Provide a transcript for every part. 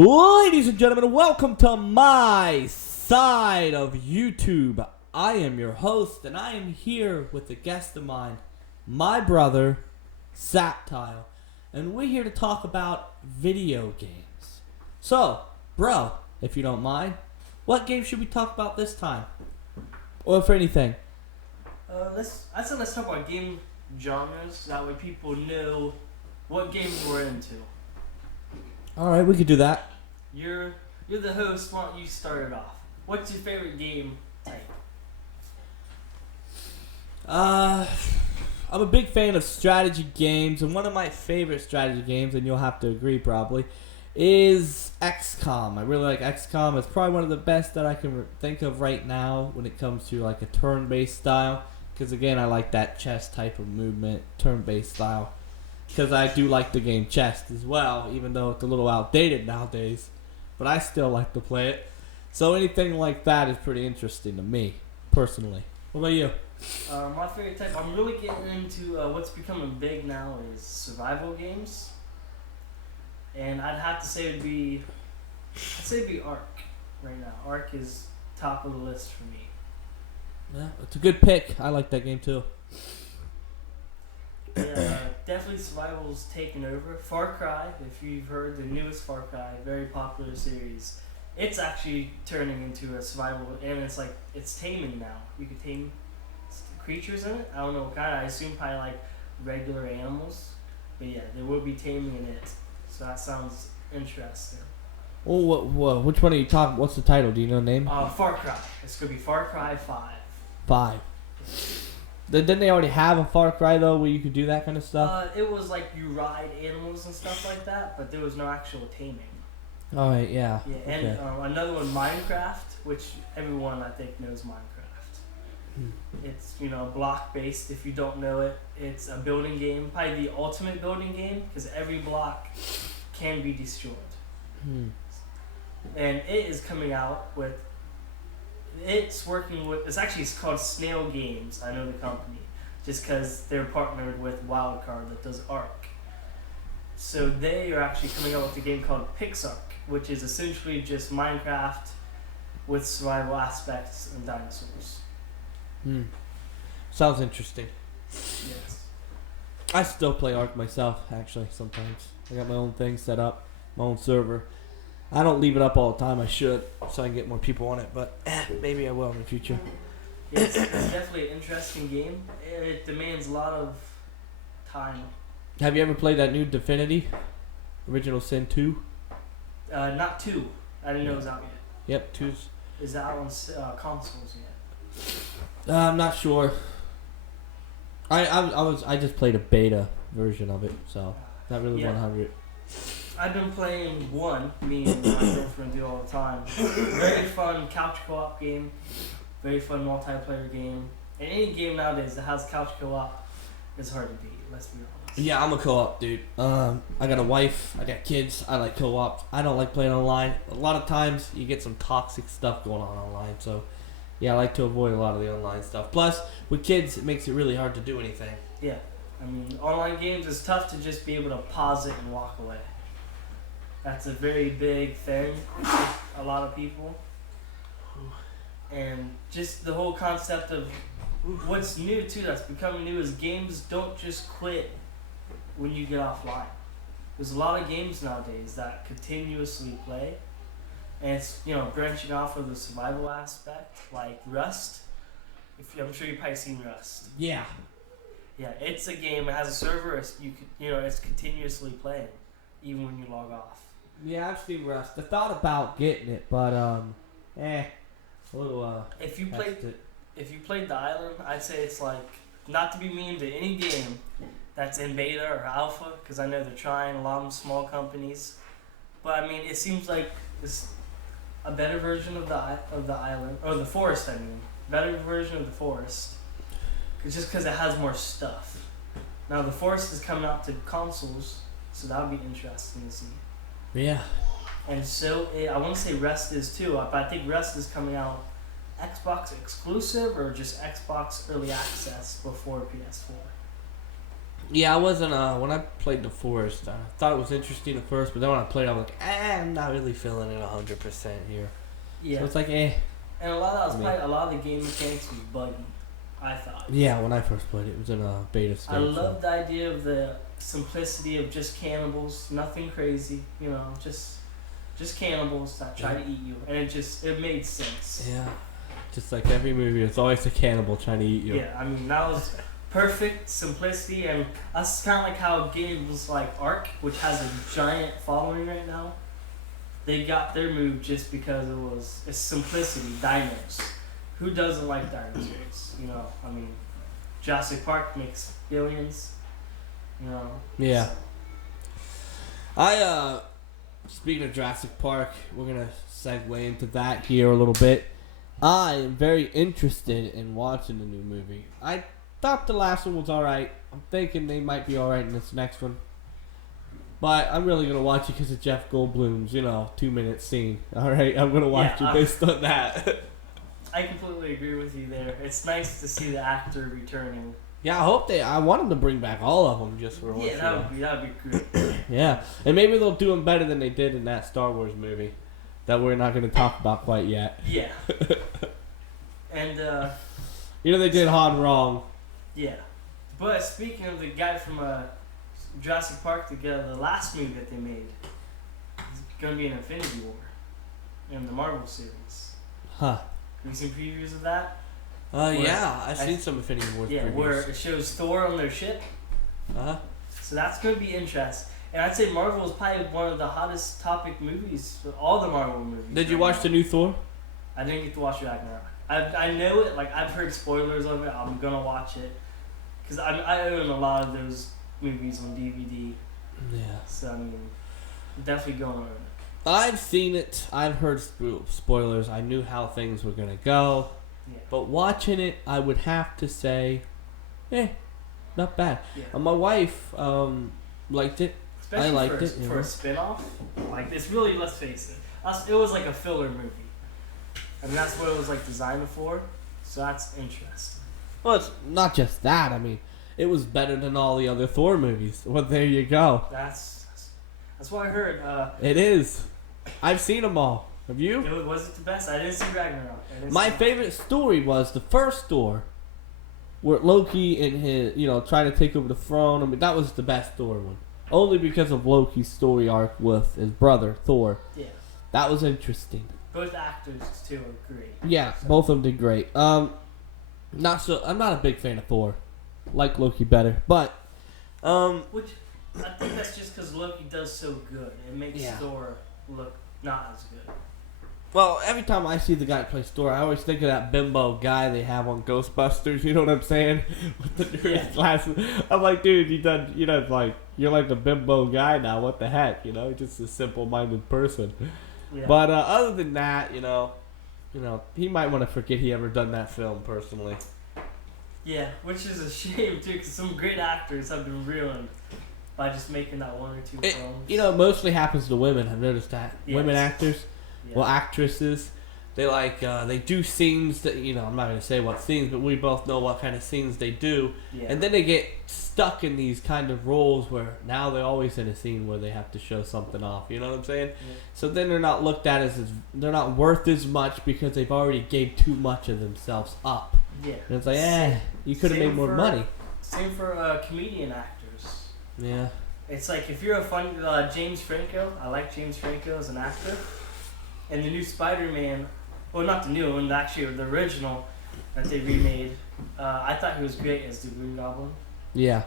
Ladies and gentlemen, welcome to my side of YouTube. I am your host, and I am here with a guest of mine, my brother, Saptile. And we're here to talk about video games. So, bro, if you don't mind, what game should we talk about this time? Or for anything? Let's talk about game genres. That way people know what games we're into. Alright, we could do that. You're the host. Why don't you start it off? What's your favorite game type? I'm a big fan of strategy games, and one of my favorite strategy games, and you'll have to agree probably, is XCOM. I really like XCOM. It's probably one of the best that I can think of right now when it comes to like a turn-based style. Because again, I like that chess type of movement, turn-based style. Because I do like the game chess as well, even though it's a little outdated nowadays. But I still like to play it. So anything like that is pretty interesting to me, personally. What about you? My favorite type, I'm really getting into what's becoming big now is survival games. And I'd have to say it'd be Ark right now. Ark is top of the list for me. Yeah, it's a good pick. I like that game too. Yeah, definitely survival's taken over. Far Cry, if you've heard the newest Far Cry, very popular series. It's actually turning into a survival, and it's taming now. You can tame creatures in it. I don't know what kind. I assume probably like regular animals, but yeah, there will be taming in it. So that sounds interesting. Oh, which one are you talking? What's the title? Do you know the name? Far Cry. It's gonna be Far Cry 5. 5. Didn't they already have a Far Cry though, where you could do that kind of stuff? It was like you ride animals and stuff like that, but there was no actual taming. All right, yeah. Yeah, and another one, Minecraft, which everyone I think knows Minecraft. It's block based. If you don't know it, it's a building game, probably the ultimate building game because every block can be destroyed. And it is coming out with. It's called Snail Games. I know the company just because they're partnered with Wildcard that does Ark. So they are actually coming out with a game called Pixark, which is essentially just Minecraft with survival aspects and dinosaurs. Sounds interesting. Yes. I still play Ark myself, actually, sometimes. I got my own thing set up, my own server. I don't leave it up all the time. I should, so I can get more people on it, but maybe I will in the future. Yeah, it's definitely an interesting game. It demands a lot of time. Have you ever played that new Divinity? Original Sin 2? Not 2. I didn't know it was out yet. Yep, 2's. Is that on consoles yet? I'm not sure. I just played a beta version of it, so not really 100. I've been playing 1, me and my girlfriend do all the time. Very fun couch co-op game. Very fun multiplayer game. And any game nowadays that has couch co-op is hard to beat, let's be honest. Yeah, I'm a co-op dude. I got a wife, I got kids, I like co-op. I don't like playing online. A lot of times you get some toxic stuff going on online, so yeah, I like to avoid a lot of the online stuff. Plus, with kids, it makes it really hard to do anything. Yeah, I mean, online games is tough to just be able to pause it and walk away. That's a very big thing with a lot of people. And just the whole concept of what's new too, that's becoming new, is games don't just quit when you get offline. There's a lot of games nowadays that continuously play. And it's, branching off of the survival aspect, like Rust. I'm sure you've probably seen Rust. Yeah. Yeah, it's a game, it has a server, it's continuously playing, even when you log off. Yeah, I've seen Rust. I thought about getting it, but a little If you played the island, I'd say it's like, not to be mean to any game that's in beta or alpha, because I know they're trying, a lot of small companies, but I mean, it seems like it's a better version of the island, or the forest. Better version of the forest, just because it has more stuff. Now the forest is coming out to consoles, so that would be interesting to see. Yeah. And so, I want to say Rust is too, but I think Rust is coming out Xbox exclusive or just Xbox early access before PS4. Yeah, I wasn't. When I played the Forest, I thought it was interesting at first, but then when I played, I'm like, I'm not really feeling it 100% here. Yeah. So it's like, eh. And a lot of a lot of the game mechanics was buggy, I thought. Yeah, when I first played it, it was in a beta state. I love the idea of the simplicity of just cannibals, nothing crazy, just cannibals that try to eat you, and it made sense. Yeah, just like every movie, it's always a cannibal trying to eat you. Yeah, I mean that was perfect simplicity, and that's kind of like how games like Ark, which has a giant following right now. They got their move just because it's simplicity, dinos. Who doesn't like dinosaurs? I mean, Jurassic Park makes billions. Yeah. I speaking of Jurassic Park, we're gonna segue into that here a little bit. I am very interested in watching the new movie. I thought the last one was alright. I'm thinking they might be alright in this next one. But I'm really gonna watch it because of Jeff Goldblum's, 2-minute scene. Alright, I'm gonna watch it based on that. I completely agree with you there. It's nice to see the actor returning. Yeah, I want them to bring back all of them just for Yeah, that would be great. Yeah, and maybe they'll do them better than they did in that Star Wars movie that we're not going to talk about quite yet. Yeah. And, they did Han wrong. Yeah. But speaking of the guy from Jurassic Park, the last movie that they made, it's going to be an Infinity War in the Marvel series. Huh. Have you seen previews of that? Yeah, I've seen some Infinity War previews. Yeah, where it shows Thor on their ship. Uh-huh. So that's going to be interesting. And I'd say Marvel is probably one of the hottest topic movies for all the Marvel movies. Did you watch the new Thor? I didn't get to watch Ragnarok. I know it, I've heard spoilers of it. I'm going to watch it. Because I own a lot of those movies on DVD. Yeah. So, I'm definitely going to own it. I've seen it. I've heard spoilers. I knew how things were going to go. Yeah. But watching it, I would have to say, not bad. Yeah. My wife liked it. Especially I liked it. For a spin-off. It's really, let's face it, it was like a filler movie. That's what it was designed for. So that's interesting. Well, it's not just that. It was better than all the other Thor movies. Well, there you go. That's what I heard. It is. I've seen them all. Have you? Was it the best? I didn't see Ragnarok. My favorite story was the first Thor, where Loki and his, trying to take over the throne. That was the best Thor one. Only because of Loki's story arc with his brother, Thor. Yeah. That was interesting. Both actors, too, are great. Yeah, both of them did great. I'm not a big fan of Thor. Like Loki better. But, Which, I think that's just because Loki does so good. It makes Thor look not as good. Well, every time I see the guy play Thor, I always think of that bimbo guy they have on Ghostbusters. You know what I'm saying? With the nerd glasses. I'm like, dude, you're like the bimbo guy now. What the heck? Just a simple-minded person. Yeah. But other than that, he might want to forget he ever done that film personally. Yeah, which is a shame too, because some great actors have been ruined by just making that one or two films. It mostly happens to women. I've noticed that. Yes. Women actors. Yeah. Well, actresses, they do scenes that, I'm not going to say what scenes, but we both know what kind of scenes they do. Yeah. And then they get stuck in these kind of roles where now they're always in a scene where they have to show something off. You know what I'm saying? Yeah. So then they're not looked at they're not worth as much because they've already gave too much of themselves up. Yeah. And it's like, you could have made more money. Same for comedian actors. Yeah. It's like if you're a funny, James Franco, I like James Franco as an actor. And the new Spider-Man, well, not the new one, actually the original that they remade, I thought he was great as the Green Goblin. Yeah.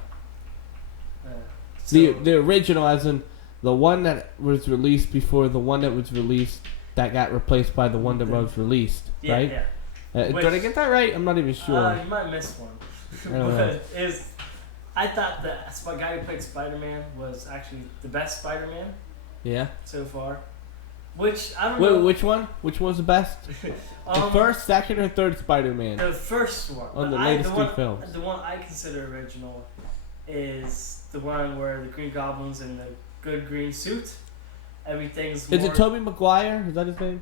The original, as in the one that was released before the one that was released that got replaced by the one that was released, right? Yeah. Did I get that right? I'm not even sure. You might have missed one. I thought the guy who played Spider-Man was actually the best Spider-Man. Yeah. So far. Which, I don't know. Wait, which one? Which one's the best? The first, second, or third Spider-Man? The first one. On the latest two films. The one I consider original is the one where the Green Goblin's in the good green suit. Everything's more... Is it Tobey Maguire? Is that his name?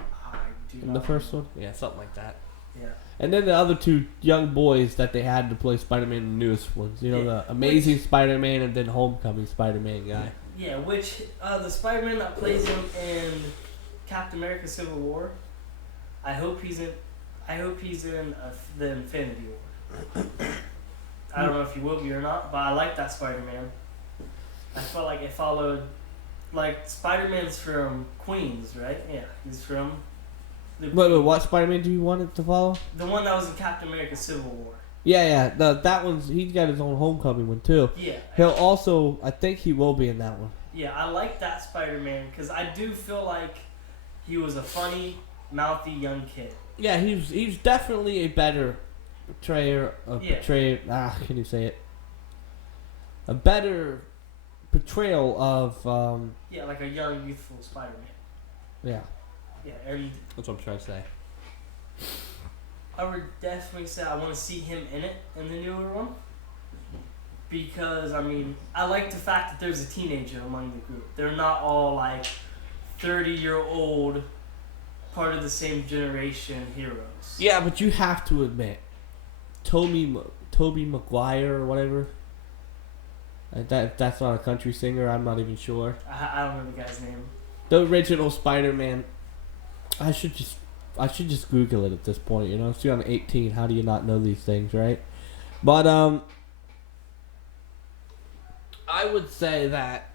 I do in the first one? Yeah, something like that. Yeah. And then the other two young boys that they had to play Spider-Man, the newest ones. You know, the Amazing Spider-Man and then Homecoming Spider-Man guy. Yeah, which the Spider-Man that plays him in Captain America: Civil War. I hope he's in the Infinity War. I don't know if he will be or not, but I like that Spider-Man. I felt like it followed, like Spider-Man's from Queens, right? Yeah, he's from. Wait, what Spider-Man do you want it to follow? The one that was in Captain America: Civil War. Yeah. That one's he's got his own Homecoming one too. Yeah. He'll also, I think he will be in that one. Yeah, I like that Spider-Man because I do feel like he was a funny, mouthy young kid. Yeah, he's definitely a better portrayer. Can you say it? A better portrayal of. Yeah, like a young, youthful Spider-Man. Yeah. Yeah, and That's what I'm trying to say. I would definitely say I want to see him in it in the newer one. Because, I mean, I like the fact that there's a teenager among the group. They're not all like 30-year-old, part of the same generation heroes. Yeah, but you have to admit, Toby Maguire or whatever. That's not a country singer. I'm not even sure. I don't know the guy's name. The original Spider-Man. I should just Google it at this point. You know, it's 2018. How do you not know these things, right? But I would say that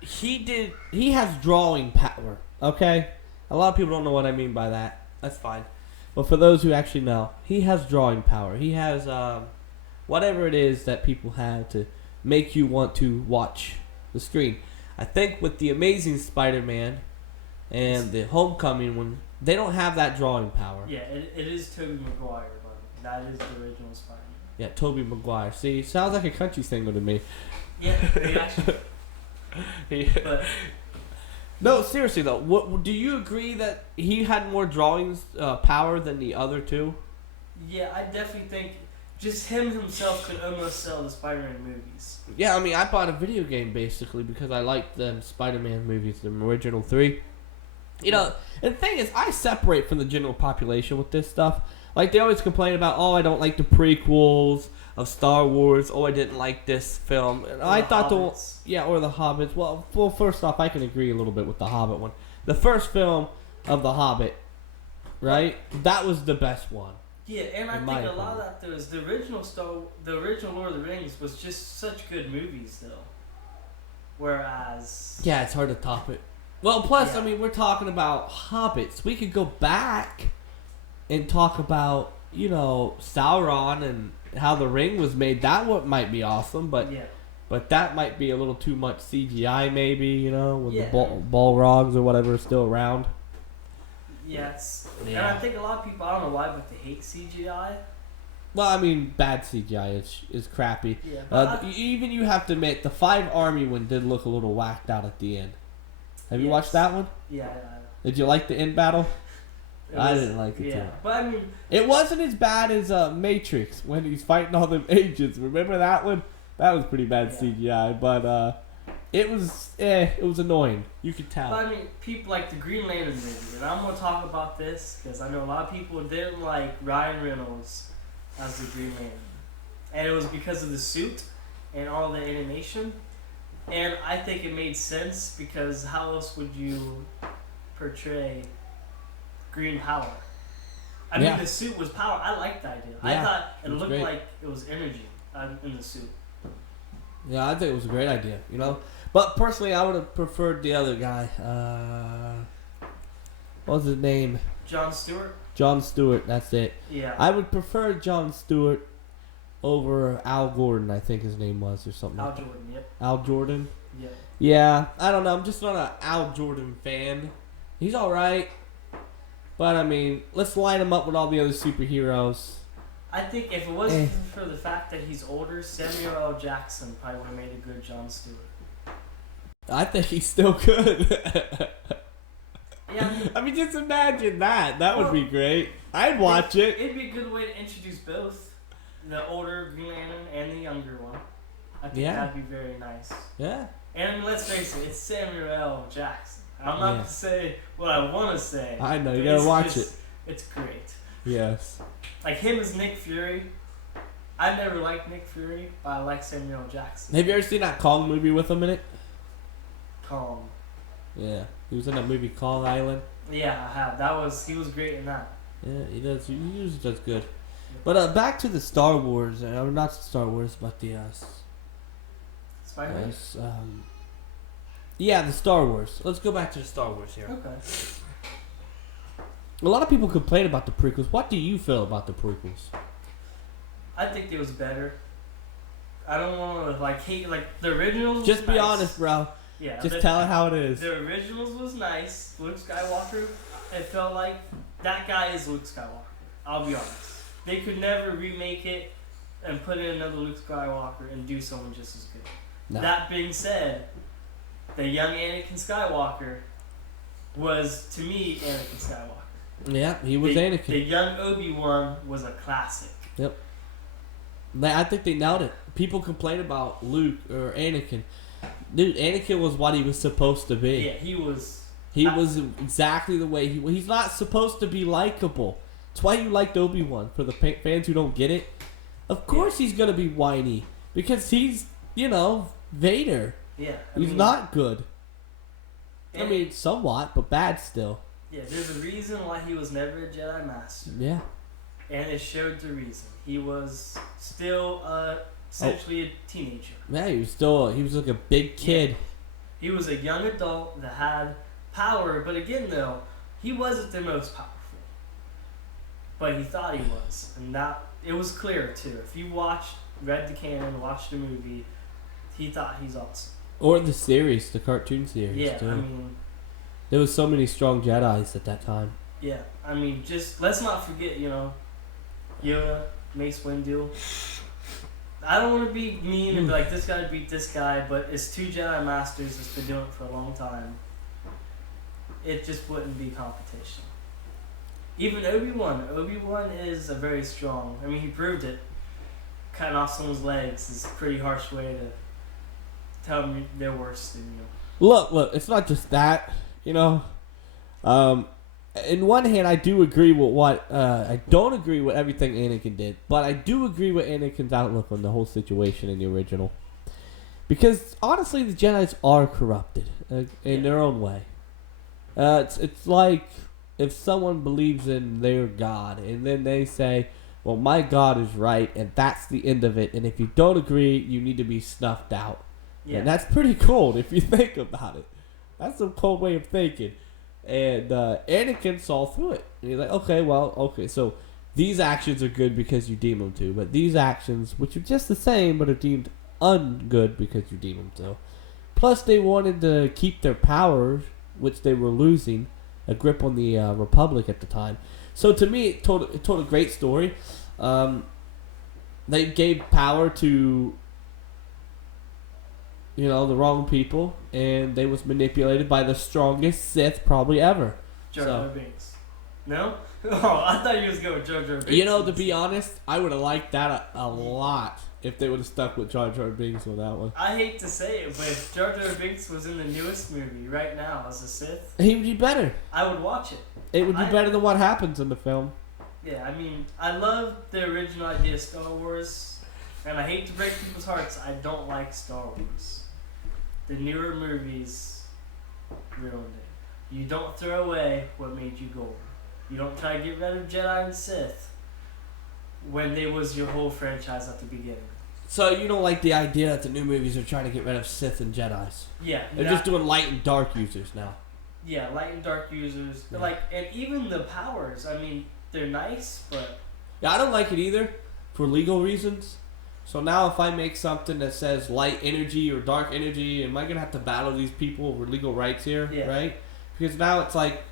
he has drawing power. Okay, a lot of people don't know what I mean by that. That's fine. But for those who actually know, he has drawing power. He has whatever it is that people have to make you want to watch the screen. I think with the Amazing Spider-Man and the Homecoming one, they don't have that drawing power. Yeah, it is Tobey Maguire, but that is the original Spider-Man. Yeah, Tobey Maguire. See, sounds like a country singer to me. Yeah, they actually. But no, seriously though, what do you agree that he had more drawings power than the other two? Yeah, I definitely think just him himself could almost sell the Spider-Man movies. Yeah, I mean, I bought a video game basically because I liked the Spider-Man movies, the original 3. You know, and the thing is, I separate from the general population with this stuff. Like, they always complain about, oh, I don't like the prequels of Star Wars. Oh, I didn't like this film. And I thought or the Hobbits. Well, first off, I can agree a little bit with the Hobbit one. The first film of the Hobbit, right? That was the best one. Yeah, and I think a lot of that though is the original Lord of the Rings was just such good movies though. Whereas yeah, it's hard to top it. Well, plus, I mean, we're talking about Hobbits. We could go back and talk about, you know, Sauron and how the ring was made. That one might be awesome, but that might be a little too much CGI, maybe, you know, with the Balrogs or whatever are still around. Yes. And I think a lot of people, I don't know why, but they hate CGI. Well, I mean, bad CGI is crappy. Yeah, even you have to admit, the 5 Army one did look a little whacked out at the end. Have you watched that one? Yeah. Did you like the end battle? I didn't like it too. But I mean, it wasn't as bad as Matrix when he's fighting all them agents. Remember that one? That was pretty bad CGI, but it was annoying. You could tell. But I mean, people like the Green Lantern movie, and I'm gonna talk about this because I know a lot of people didn't like Ryan Reynolds as the Green Lantern, and it was because of the suit and all the animation. And I think it made sense because how else would you portray green power? I mean, the suit was power. I liked that idea. I thought it looked like it was energy in the suit. Yeah, I think it was a great idea, you know? But personally, I would have preferred the other guy. What was his name? Jon Stewart? Jon Stewart, that's it. Yeah. I would prefer Jon Stewart over Al Gordon, I think his name was, or something. Al Jordan, yep. Al Jordan? Yeah. Yeah, I don't know. I'm just not an Al Jordan fan. He's alright. But, I mean, let's line him up with all the other superheroes. I think if it wasn't for the fact that he's older, Samuel L. Jackson probably would have made a good Jon Stewart. I think he's still good. Yeah, I mean, just imagine that. That would be great. I'd watch it. It'd be a good way to introduce both the older Green Lantern and the younger one. I think that'd be very nice. Yeah. And let's face it, it's Samuel L. Jackson. I'm not going to say what I want to say. I know, you gotta watch it. It's great. Yes. Like him as Nick Fury. I never liked Nick Fury, but I like Samuel L. Jackson. Have you ever seen that Kong movie with him in it? Calm. Yeah. He was in that movie Kong Island. Yeah, I have. He was great in that. Yeah, he does. He usually does good. But back to the Star Wars. Not Star Wars, but the Spider-Man? yeah, the Star Wars. Let's go back to the Star Wars here. Okay. A lot of people complain about the prequels. What do you feel about the prequels? I think it was better. I don't want to hate the originals. Just be nice. honest, bro. Yeah. Just tell it how it is. The originals was nice. Luke Skywalker. It felt like that guy is Luke Skywalker. I'll be honest. They could never remake it and put in another Luke Skywalker and do someone just as good. No. That being said, the young Anakin Skywalker was, to me, Anakin Skywalker. Yeah, he was Anakin. The young Obi-Wan was a classic. Yep. I think they nailed it. People complain about Luke or Anakin. Dude, Anakin was what he was supposed to be. Yeah, he was. He was exactly the way he's not supposed to be likable. That's why you liked Obi-Wan. For the fans who don't get it, of course he's gonna be whiny because he's Vader. Yeah, He's not good. I mean, somewhat, but bad still. Yeah, there's a reason why he was never a Jedi Master. Yeah. And it showed the reason. He was still essentially a teenager. Yeah, he was like a big kid. Yeah. He was a young adult that had power, but again though, he wasn't the most powerful. But he thought he was. And that it was clear too. If you read the canon, watched the movie, he thought he's awesome. Or the series, the cartoon series. Yeah, too. I mean, there was so many strong Jedis at that time. yeah, I mean, just let's not forget, Yoda, Mace Windu. I don't want to be mean and be like, this guy beat this guy, but it's two Jedi Masters that's been doing it for a long time. It just wouldn't be competition. Even Obi-Wan. Obi-Wan is a very strong. I mean, he proved it. Cutting off someone's legs is a pretty harsh way to tell them they're worse than you. Look, it's not just that, in one hand, I do agree with I don't agree with everything Anakin did, but I do agree with Anakin's outlook on the whole situation in the original. Because, honestly, the Jedis are corrupted in their own way. It's like if someone believes in their God, and then they say, well, my God is right, and that's the end of it, and if you don't agree, you need to be snuffed out. Yeah. And that's pretty cold if you think about it. That's a cold way of thinking. And Anakin saw through it. And he's like, okay, so these actions are good because you deem them to, but these actions, which are just the same, but are deemed ungood because you deem them to. Plus, they wanted to keep their powers, which they were losing, a grip on the Republic at the time. So to me, it told a great story. They gave power to the wrong people, and they was manipulated by the strongest Sith probably ever. Jar Jar Binks. No? Oh, I thought you was going with Jar Jar Binks. To be honest, I would have liked that a lot if they would have stuck with Jar Jar Binks on that one. I hate to say it, but if Jar Jar Binks was in the newest movie right now as a Sith, he would be better. I would watch it. It would be better than what happens in the film. Yeah, I mean, I love the original idea of Star Wars, and I hate to break people's hearts, I don't like Star Wars. The newer movies ruined it. You don't throw away what made you gold. You don't try to get rid of Jedi and Sith when they was your whole franchise at the beginning. So you don't like the idea that the new movies are trying to get rid of Sith and Jedis? Yeah. They're just doing light and dark users now. Yeah, light and dark users. Yeah. And even the powers, I mean, they're nice, but... Yeah, I don't like it either, for legal reasons. So now if I make something that says light energy or dark energy, am I going to have to battle these people over legal rights here, right? Because now it's like,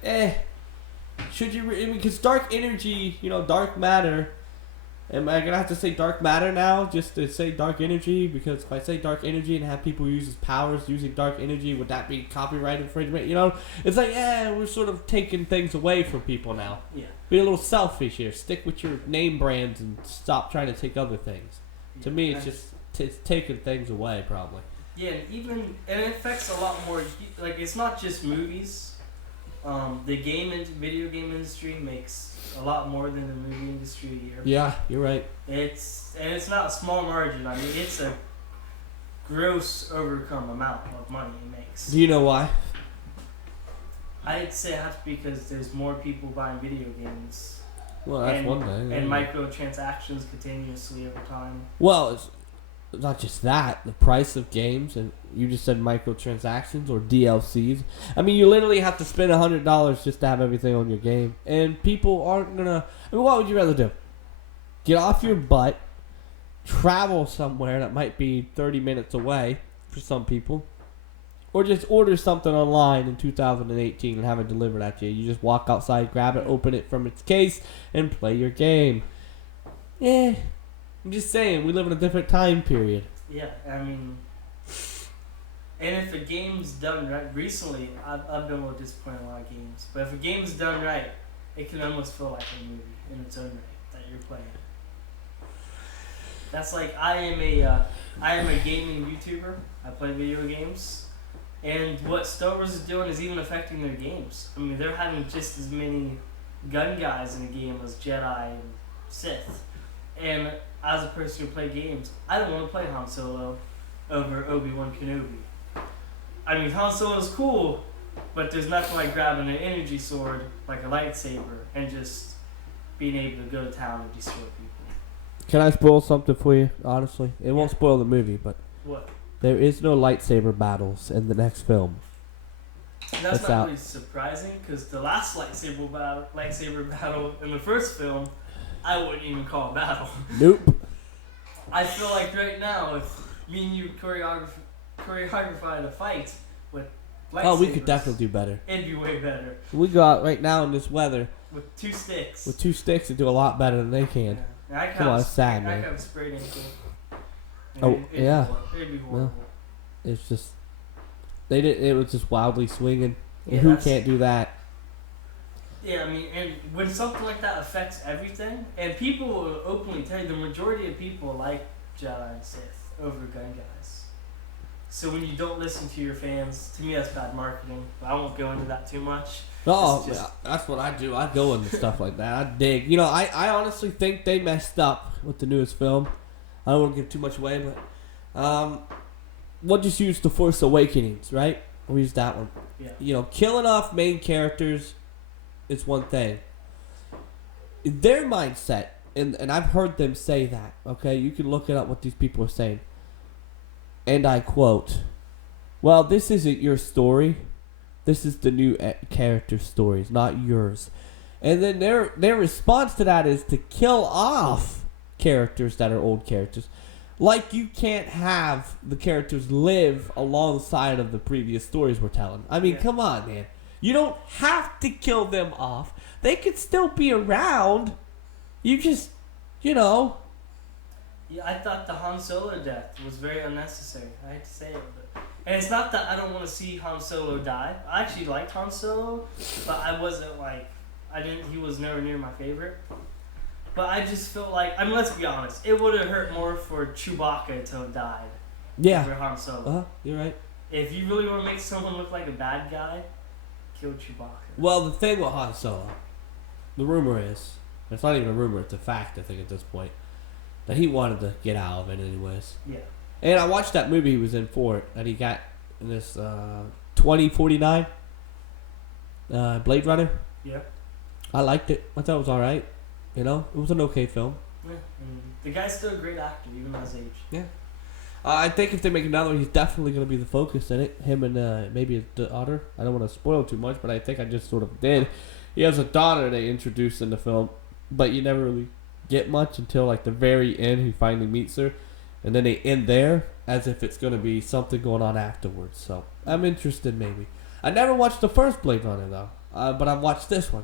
should you... because dark energy, dark matter... Am I going to have to say dark matter now just to say dark energy? Because if I say dark energy and have people use his powers using dark energy, would that be copyright infringement? It's like, we're sort of taking things away from people now. Yeah. Be a little selfish here. Stick with your name brands and stop trying to take other things. Yeah, to me, it's just it's taking things away, probably. Yeah, and it affects a lot more. Like, it's not just movies. The video game industry makes a lot more than the movie industry a year. Yeah, you're right. It's not a small margin. I mean, it's a gross overcome amount of money it makes. Do you know why? I'd say that's because there's more people buying video games. Well, that's one thing. And microtransactions continuously over time. Well, it's not just that. The price of games, and you just said microtransactions or DLCs. I mean, you literally have to spend $100 just to have everything on your game. And people aren't going to... I mean, what would you rather do? Get off your butt, travel somewhere that might be 30 minutes away for some people, or just order something online in 2018 and have it delivered at you. You just walk outside, grab it, open it from its case, and play your game. Yeah, I'm just saying, we live in a different time period. Yeah, I mean, and if a game's done right, recently I've been a little disappointed in a lot of games, but if a game's done right, it can almost feel like a movie in its own right that you're playing. That's like I am a gaming YouTuber. I play video games. And what Star Wars is doing is even affecting their games. I mean, they're having just as many gun guys in the game as Jedi and Sith. And as a person who plays games, I don't want to play Han Solo over Obi-Wan Kenobi. I mean, Han Solo's cool, but there's nothing like grabbing an energy sword, like a lightsaber, and just being able to go to town and destroy people. Can I spoil something for you? Honestly, it won't spoil the movie, but what? There is no lightsaber battles in the next film. That's not really surprising, because the last lightsaber battle in the first film, I wouldn't even call a battle. Nope. I feel like right now, if me and you choreographed a fight with lightsabers, oh, we could definitely do better. It'd be way better. We go out right now in this weather with two sticks. With two sticks and do a lot better than they can. Yeah. Come on, it's sad, man. I could have sprayed anything. Yeah. It'd be horrible. No. It's just it was just wildly swinging. And Yeah, who can't do that? Yeah, I mean, and when something like that affects everything, and people will openly tell you, the majority of people like Jedi and Sith over gun guys. So when you don't listen to your fans, to me that's bad marketing. But I won't go into that too much. Oh, that's what I do. I go into stuff like that. I dig. You know, I honestly think they messed up with the newest film. I don't want to give too much away, but we'll just use The Force Awakenings, right? We'll use that one. Yeah. You know, killing off main characters is one thing. Their mindset, and I've heard them say that, okay? You can look it up what these people are saying. And I quote, well, this isn't your story. This is the new character stories, not yours. And then their response to that is to kill off characters that are old characters. Like you can't have the characters live alongside of the previous stories we're telling. I mean, come on, man. You don't have to kill them off. They could still be around. You just, you know. Yeah, I thought the Han Solo death was very unnecessary. I hate to say it, but... And it's not that I don't want to see Han Solo die. I actually liked Han Solo, but I wasn't like... he was nowhere near my favorite. But I just felt like... I mean, let's be honest. It would have hurt more for Chewbacca to have died. Yeah. Over Han Solo. You're right. If you really want to make someone look like a bad guy, kill Chewbacca. Well, the thing with Han Solo, the rumor is... It's not even a rumor, it's a fact, I think, at this point. That he wanted to get out of it anyways. Yeah. And I watched that movie he was in for it. That he got in this 2049 Blade Runner. Yeah. I liked it. I thought it was alright. You know, it was an okay film. Yeah. The guy's still a great actor, even at his age. Yeah. I think if they make another one, he's definitely going to be the focus in it. Him and maybe his daughter. I don't want to spoil too much, but I think I just sort of did. He has a daughter they introduced in the film, but you never really get much until like the very end. He finally meets her, and then they end there as if it's going to be something going on afterwards. So I'm interested, maybe. I never watched the first Blade Runner though, but I've watched this one,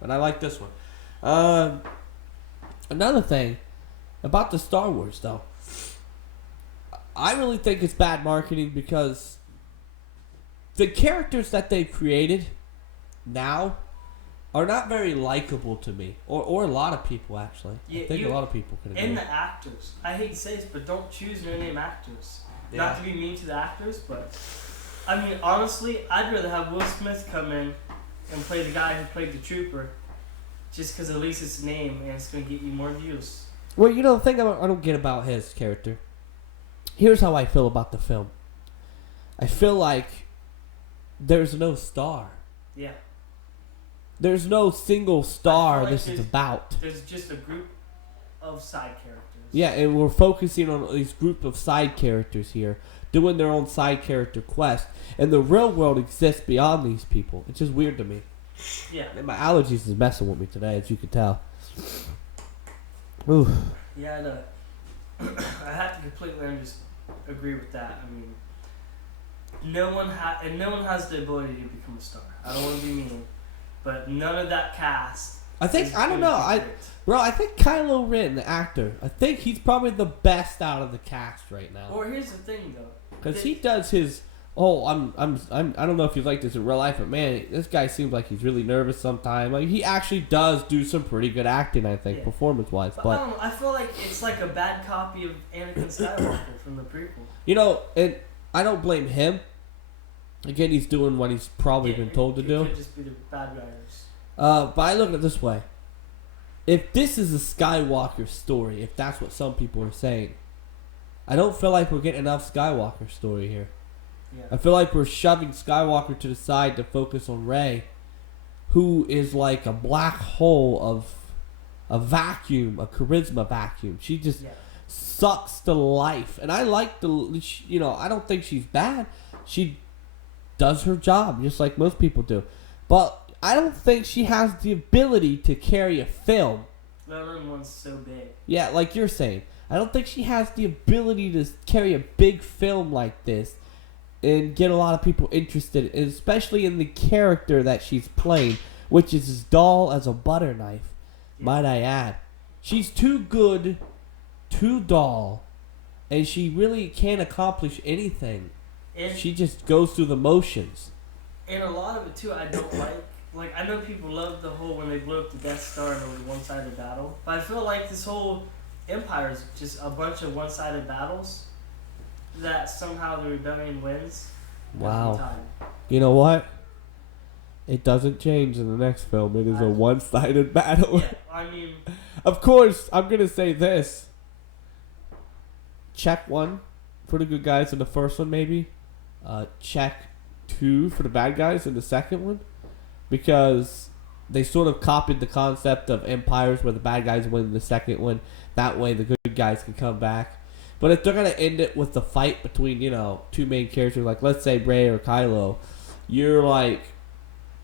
and I like this one. Another thing about the Star Wars though, I really think it's bad marketing because the characters that they've created now are not very likable to me, or a lot of people actually. Yeah, I think a lot of people can agree. And the actors, I hate to say this, but don't choose no-name actors. Yeah. Not to be mean to the actors, but I mean, honestly, I'd rather have Will Smith come in and play the guy who played the Trooper, just because at least it's a name and it's gonna get you more views. Well, you know, the thing I don't get about his character. Here's how I feel about the film. I feel like there's no star. Yeah. There's no single star like this is about. There's just a group of side characters. Yeah, and we're focusing on these group of side characters here, doing their own side character quest, and the real world exists beyond these people. It's just weird to me. Yeah. And my allergies is messing with me today, as you can tell. Ooh. Yeah, I have to completely just agree with that. I mean, no one has the ability to become a star. I don't want to be mean, but none of that cast. I think I think Kylo Ren, the actor, I think he's probably the best out of the cast right now. Or here's the thing though, because he does his. Oh, I don't know if you like this in real life, but man, this guy seems like he's really nervous sometimes. Like he actually does do some pretty good acting, I think, performance-wise. But I don't know, I feel like it's like a bad copy of Anakin Skywalker from the prequel. You know, and I don't blame him. Again, he's doing what he's probably been told to do. Could just be the bad guys. But I look at it this way: if this is a Skywalker story, if that's what some people are saying, I don't feel like we're getting enough Skywalker story here. Yeah. I feel like we're shoving Skywalker to the side to focus on Rey, who is like a black hole of a vacuum, a charisma vacuum. She just sucks to life. And I like I don't think she's bad. She does her job just like most people do. But I don't think she has the ability to carry a film. Let alone one's so big. Yeah, like you're saying. I don't think she has the ability to carry a big film like this and get a lot of people interested, especially in the character that she's playing, which is as dull as a butter knife, might I add. She's too good, too dull, and she really can't accomplish anything. And she just goes through the motions. And a lot of it, too, I don't like. Like, I know people love the whole when they blew up the Death Star and it was a one-sided battle, but I feel like this whole Empire is just a bunch of one-sided battles that somehow the rebellion wins. Wow. You know what? It doesn't change in the next film. It is a one-sided battle. Yeah, I mean... Of course, I'm going to say this. Check 1 for the good guys in the first one, maybe. Check 2 for the bad guys in the second one. Because they sort of copied the concept of empires where the bad guys win the second one. That way the good guys can come back. But if they're going to end it with the fight between, two main characters, like let's say Rey or Kylo, you're like,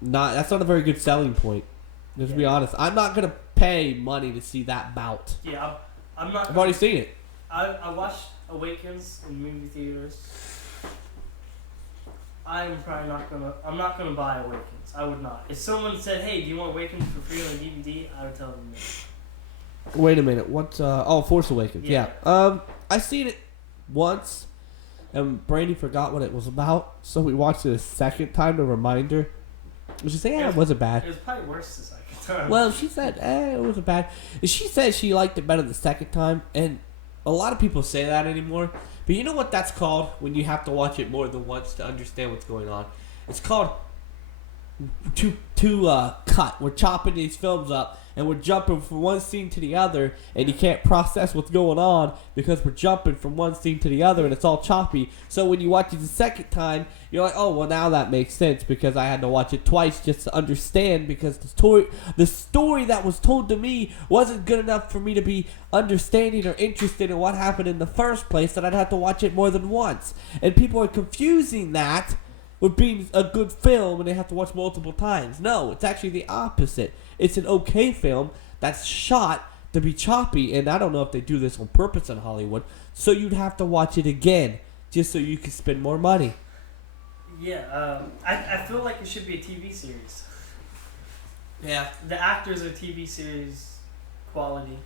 that's not a very good selling point. Just to be honest. I'm not going to pay money to see that bout. Yeah, I'm not. I've already seen it. I watched Awakens in movie theaters. I'm not gonna buy Awakens. I would not. If someone said, "Hey, do you want Awakens for free on a DVD?" I would tell them no. Wait a minute. What's Force Awakens? Yeah. I seen it once, and Brandy forgot what it was about, so we watched it a second time to remind her. She said, "Yeah, it wasn't bad." It was probably worse the second time. Well, she said, it wasn't bad. She said she liked it better the second time, and a lot of people say that anymore. But you know what that's called when you have to watch it more than once to understand what's going on? It's called to cut. We're chopping these films up and we're jumping from one scene to the other, and you can't process what's going on because we're jumping from one scene to the other and it's all choppy. So when you watch it the second time, you're like, oh, well, now that makes sense because I had to watch it twice just to understand, because the story that was told to me wasn't good enough for me to be understanding or interested in what happened in the first place, that I'd have to watch it more than once. And people are confusing that with being a good film and they have to watch multiple times. No, it's actually the opposite. It's an okay film that's shot to be choppy, and I don't know if they do this on purpose in Hollywood, so you'd have to watch it again just so you can spend more money. Yeah, I feel like it should be a TV series. Yeah. The actors are TV series quality.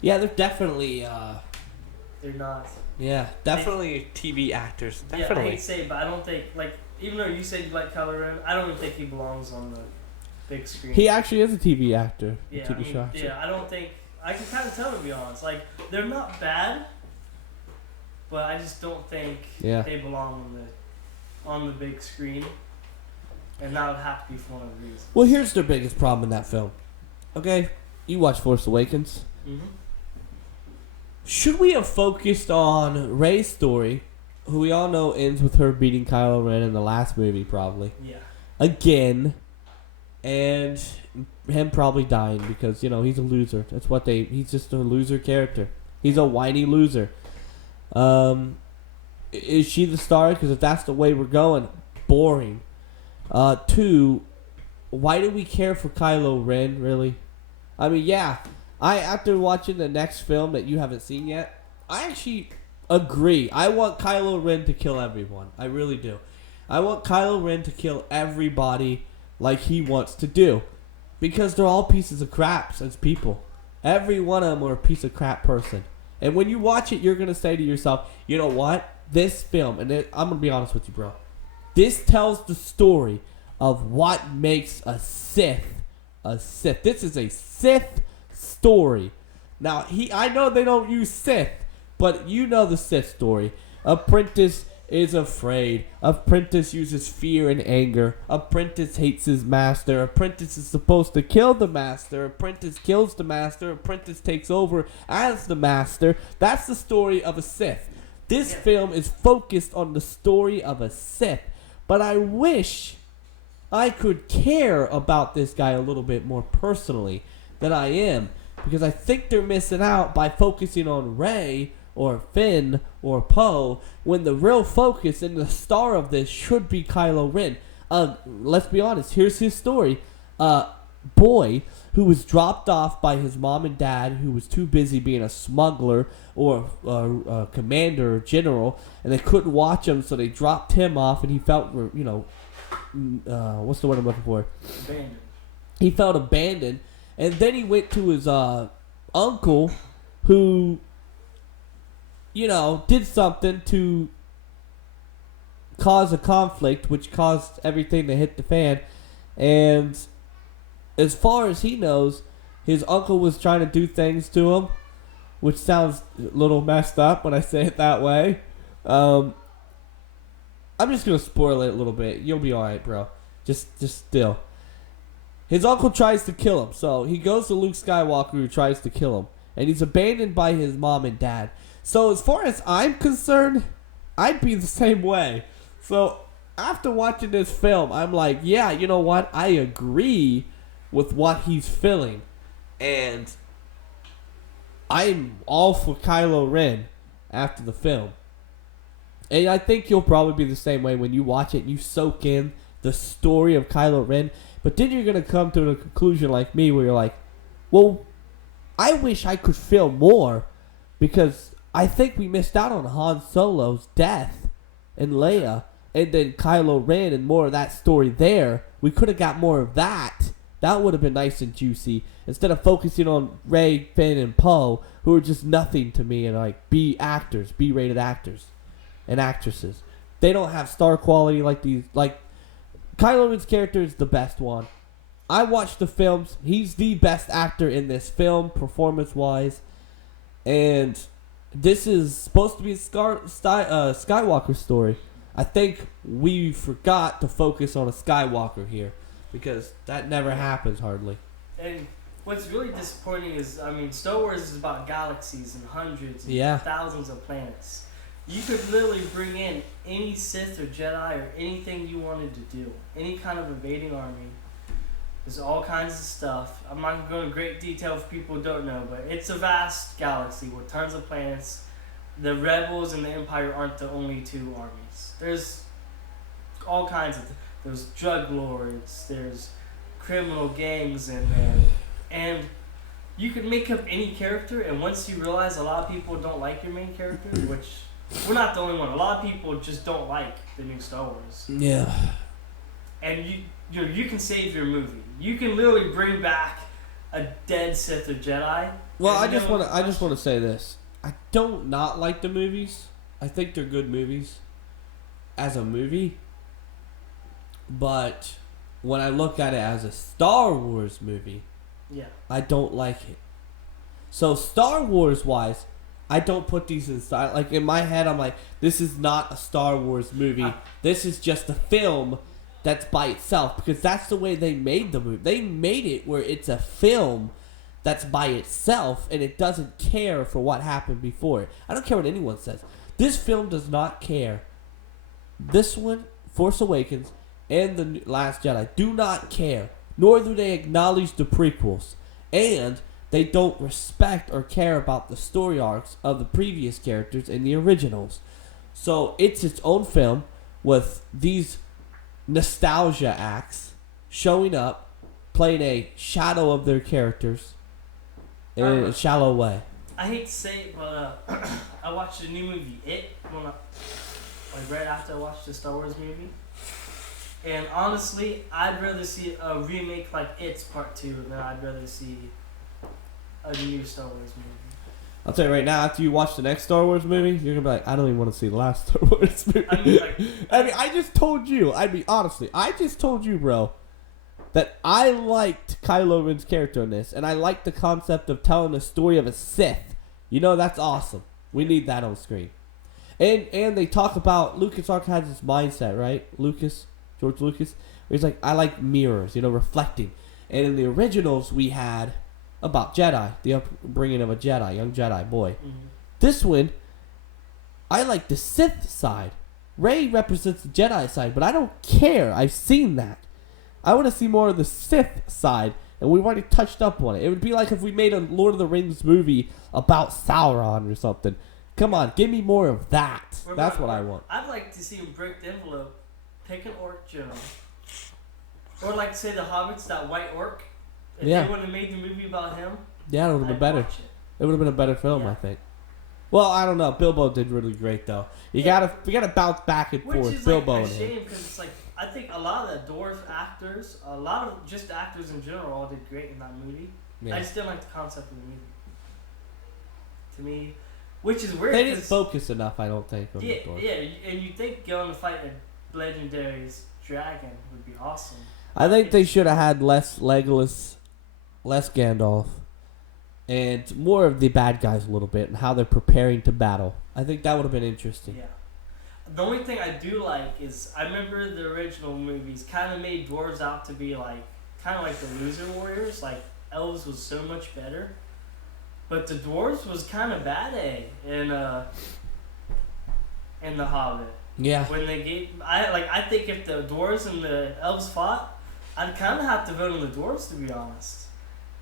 Yeah, they're definitely... They're not. Yeah, definitely TV actors. Definitely. Yeah, I hate to say it, but I don't think, like, even though you said you like Kylo Ren, I don't even think he belongs on the big screen. He actually is a TV actor. Yeah, TV show. Yeah, I don't think... I can kind of tell, to be honest. Like, they're not bad, but I just don't think they belong on on the big screen, and that would have to be for one of the reasons. Well, here's their biggest problem in that film. Okay, you watch Force Awakens. Mm-hmm. Should we have focused on Rey's story, who we all know ends with her beating Kylo Ren in the last movie, probably Yeah. again, and him probably dying because he's a loser. That's what he's just a loser character. He's a whiny loser. Is she the star? Because if that's the way we're going, boring. Two, why do we care for Kylo Ren, really? I mean, yeah, after watching the next film that you haven't seen yet, I actually agree. I want Kylo Ren to kill everyone. I really do. I want Kylo Ren to kill everybody like he wants to do. Because they're all pieces of crap as people. Every one of them are a piece of crap person. And when you watch it, you're going to say to yourself, you know what? This film, and I'm going to be honest with you, bro. This tells the story of what makes a Sith a Sith. This is a Sith story. Now, I know they don't use Sith, but you know the Sith story. Apprentice is afraid. Apprentice uses fear and anger. Apprentice hates his master. Apprentice is supposed to kill the master. Apprentice kills the master. Apprentice takes over as the master. That's the story of a Sith. This film is focused on the story of a Sith. But I wish I could care about this guy a little bit more personally than I am. Because I think they're missing out by focusing on Rey or Finn or Poe when the real focus and the star of this should be Kylo Ren. Let's be honest. Here's his story. Boy who was dropped off by his mom and dad, who was too busy being a smuggler or a commander or general, and they couldn't watch him, so they dropped him off, and he felt, what's the word I'm looking for? Abandoned. He felt abandoned, and then he went to his uncle, who, did something to cause a conflict, which caused everything to hit the fan, and as far as he knows, his uncle was trying to do things to him, which sounds a little messed up when I say it that way. I'm just going to spoil it a little bit. You'll be alright, bro. Just still. His uncle tries to kill him, so he goes to Luke Skywalker, who tries to kill him, and he's abandoned by his mom and dad. So as far as I'm concerned, I'd be the same way. So after watching this film, I'm like, yeah, you know what? I agree with what he's feeling, and I'm all for Kylo Ren after the film. And I think you'll probably be the same way when you watch it and you soak in the story of Kylo Ren. But then you're going to come to a conclusion like me where you're like, well, I wish I could feel more because I think we missed out on Han Solo's death and Leia and then Kylo Ren and more of that story there. We could have got more of that. That would have been nice and juicy instead of focusing on Rey, Finn, and Poe, who are just nothing to me and like B-rated actors and actresses. They don't have star quality like these. Like Kylo Ren's character is the best one. I watched the films. He's the best actor in this film, performance-wise, and this is supposed to be a Skywalker story. I think we forgot to focus on a Skywalker here. Because that never happens hardly. And what's really disappointing is, Star Wars is about galaxies and hundreds and thousands of planets. You could literally bring in any Sith or Jedi or anything you wanted to do. Any kind of invading army. There's all kinds of stuff. I'm not going to go into great detail for people who don't know, but it's a vast galaxy with tons of planets. The Rebels and the Empire aren't the only two armies. There's all kinds of There's drug lords, there's criminal gangs in there, and you can make up any character, and once you realize a lot of people don't like your main character, which we're not the only one, a lot of people just don't like the new Star Wars. Yeah. And you can save your movie. You can literally bring back a dead Sith or Jedi. Well, I just want to say this. I don't not like the movies. I think they're good movies as a movie. But when I look at it as a Star Wars movie, I don't like it. So Star Wars wise, I don't put these in style. Like, in my head, I'm like, this is not a Star Wars movie. This is just a film that's by itself. Because that's the way they made the movie. They made it where it's a film that's by itself, and it doesn't care for what happened before it. I don't care what anyone says. This film does not care. This one, Force Awakens, and The Last Jedi do not care. Nor do they acknowledge the prequels. And they don't respect or care about the story arcs of the previous characters in the originals. So it's its own film with these nostalgia acts showing up, playing a shadow of their characters in a shallow way. I hate to say it, but I watched the new movie, It, like right after I watched the Star Wars movie. And honestly, I'd rather see a remake like It's Part 2 than I'd rather see a new Star Wars movie. I'll tell you right now, after you watch the next Star Wars movie, you're going to be like, I don't even want to see the last Star Wars movie. I just told you, honestly, I just told you, bro, that I liked Kylo Ren's character in this, and I liked the concept of telling the story of a Sith. You know, that's awesome. We need that on screen. And they talk about, LucasArts has this mindset, right? George Lucas, where he's like, I like mirrors, reflecting. And in the originals, we had about Jedi, the upbringing of a Jedi, young Jedi boy. Mm-hmm. This one, I like the Sith side. Rey represents the Jedi side, but I don't care. I've seen that. I want to see more of the Sith side, and we've already touched up on it. It would be like if we made a Lord of the Rings movie about Sauron or something. Come on, give me more of that. That's what I want. I'd like to see him break the envelope. Pick an orc general. Or like say the Hobbits, that white orc. If they would have made the movie about him, it would have been better. It would have been a better film, I think. Well, I don't know. Bilbo did really great though. We gotta bounce back and forth. Which is Bilbo like a shame because it's like I think a lot of the dwarf actors, a lot of just actors in general, all did great in that movie. Yeah. I just didn't like the concept of the movie. To me, which is weird. They didn't focus enough, I don't think, on the dwarf. Yeah, and you think going to fight a legendary's dragon would be awesome. I think they should have had less Legolas, less Gandalf, and more of the bad guys a little bit and how they're preparing to battle. I think that would have been interesting. Yeah. The only thing I do like is I remember the original movies kind of made dwarves out to be like kind of like the loser warriors. Like elves was so much better, but the dwarves was kind of bad in the Hobbit. Yeah. When they gave, I think if the dwarves and the elves fought, I'd kind of have to vote on the dwarves, to be honest.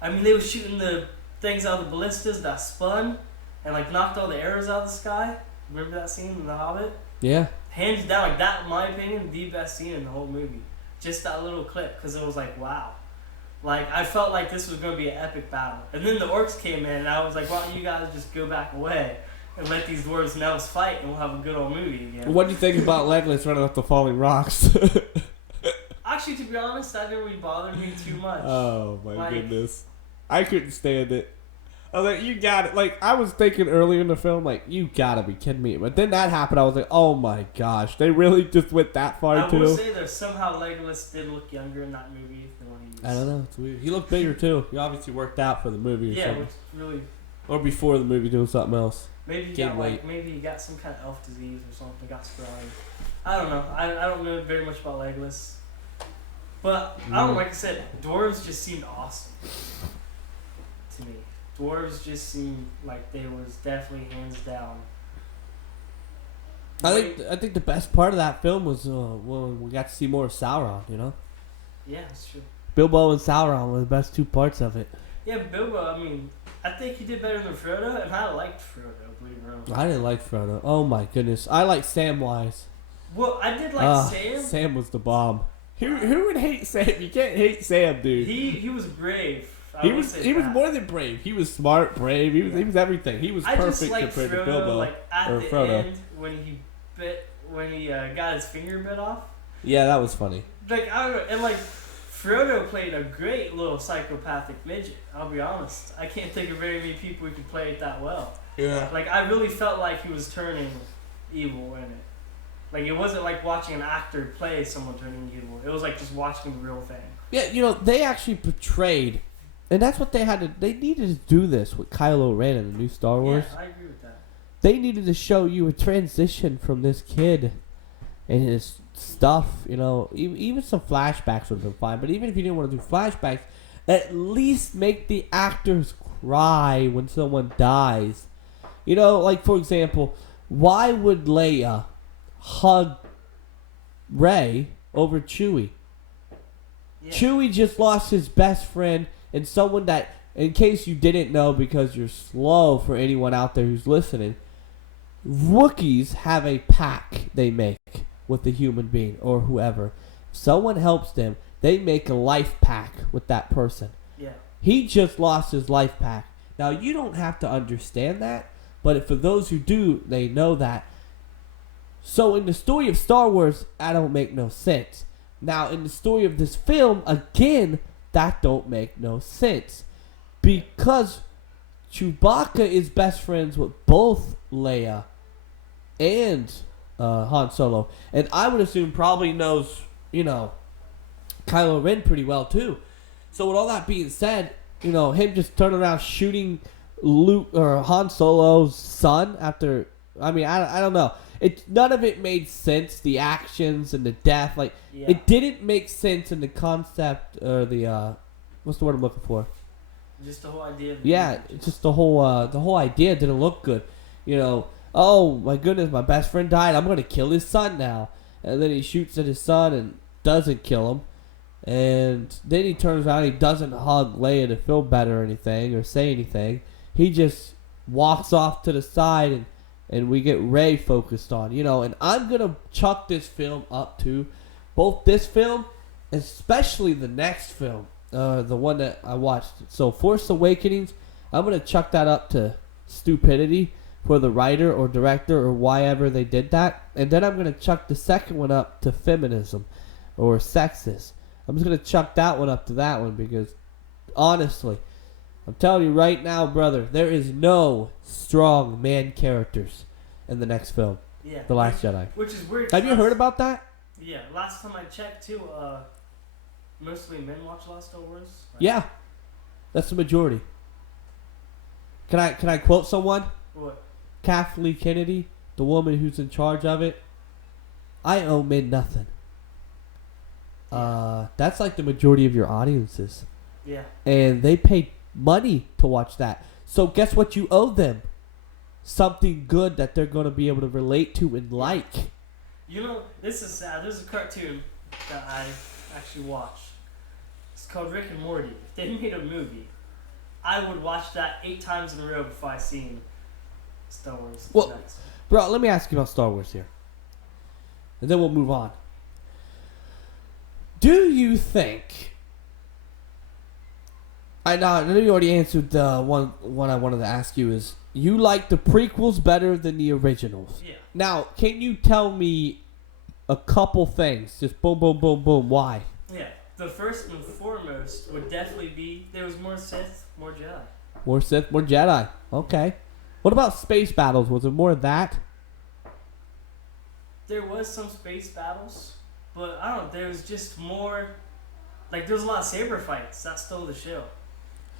I mean, they were shooting the things out of the ballistas that spun and like knocked all the arrows out of the sky. Remember that scene in The Hobbit? Yeah. Hands down, like that, in my opinion, the best scene in the whole movie. Just that little clip, because it was like, wow. Like, I felt like this was going to be an epic battle. And then the orcs came in, and I was like, why don't you guys just go back away and let these dwarves and elves fight, and we'll have a good old movie again. What do you think about Legolas running up the falling rocks? Actually, to be honest, that didn't really bother me too much. Oh, my goodness. I couldn't stand it. I was like, you got it. Like, I was thinking earlier in the film, like, you gotta be kidding me. But then that happened, I was like, oh my gosh. They really just went that far, too? I will say that somehow Legolas did look younger in that movie than when he was. I don't know. It's weird. He looked bigger, too. He obviously worked out for the movie or something. Yeah, which really... Or before the movie doing something else. Maybe he got some kind of elf disease or something. Got scrawny. I don't know. I don't know very much about Legolas. But, I don't know, like I said, dwarves just seemed awesome to me. Dwarves just seemed like they was definitely hands down. I think the best part of that film was when we got to see more of Sauron, you know? Yeah, that's true. Bilbo and Sauron were the best two parts of it. Yeah, Bilbo, I mean, I think he did better than Frodo, and I liked Frodo, believe it or not. I didn't like Frodo. Oh my goodness. I like Samwise. Well, I did like Sam. Sam was the bomb. Who would hate Sam? You can't hate Sam, dude. He was brave. He was more than brave. He was smart, brave. He was everything. He was perfect compared to Bilbo. Like at the end when he got his finger bit off. Yeah, that was funny. Like I don't know, and like Frodo played a great little psychopathic midget. I'll be honest. I can't think of very many people who could play it that well. Yeah. Like I really felt like he was turning evil in it. Like, it wasn't like watching an actor play someone turning evil. It was like just watching the real thing. Yeah, they actually portrayed, and that's what they needed to do this with Kylo Ren in the new Star Wars. Yeah, I agree with that. they needed to show you a transition from this kid and his stuff. You know, even some flashbacks would have been fine. But even if you didn't want to do flashbacks, at least make the actors cry when someone dies. You know, like for example, why would Leia hug Rey over Chewie? Yeah. Chewie just lost his best friend and someone that, in case you didn't know because you're slow for anyone out there who's listening, Wookiees have a pact they make with the human being or whoever. If someone helps them, they make a life pact with that person. Yeah. He just lost his life pact. Now, you don't have to understand that, but for those who do, they know that. So in the story of Star Wars, that don't make no sense. Now, in the story of this film, again, that don't make no sense. Because Chewbacca is best friends with both Leia and Han Solo. And I would assume probably knows, you know, Kylo Ren pretty well too. So with all that being said, you know, him just turning around shooting Luke or Han Solo's son after, I mean, I don't know. None of it made sense. The actions and the death, like it didn't make sense in the concept or the what's the word I'm looking for? Just the whole idea. Just the whole idea didn't look good. You know, oh my goodness, my best friend died. I'm gonna kill his son now, and then he shoots at his son and doesn't kill him, and then he turns around and he doesn't hug Leia to feel better or anything or say anything. He just walks off to the side and we get Rey focused on, you know, and I'm going to chuck this film up to both this film, especially the next film, the one that I watched. So Force Awakenings, I'm going to chuck that up to stupidity for the writer or director or whyever they did that. And then I'm going to chuck the second one up to feminism or sexist. I'm just going to chuck that one up to that one because, honestly, I'm telling you right now, brother, there is no strong man characters in the next film. Yeah. The Last Jedi. Which is weird. Have you heard about that? Yeah. Last time I checked, too, mostly men watch a lot of Star Wars. Right? Yeah. That's the majority. Can I quote someone? What? Kathleen Kennedy, the woman who's in charge of it. I owe men nothing. That's like the majority of your audiences. Yeah. And they pay money to watch that. So guess what you owe them? Something good that they're going to be able to relate to and like. You know, this is sad. There's a cartoon that I actually watched. It's called Rick and Morty. If they made a movie, I would watch that 8 times in a row before I seen Star Wars. Well, bro, let me ask you about Star Wars here. And then we'll move on. Do you think... I know you already answered the one I wanted to ask you is, you like the prequels better than the originals. Yeah. Now, can you tell me a couple things? Just boom, boom, boom, boom. Why? Yeah. The first and foremost would definitely be there was more Sith, more Jedi. More Sith, more Jedi. Okay. What about space battles? Was it more of that? There was some space battles, but I don't know. There was just more. Like, there was a lot of saber fights. That stole the show.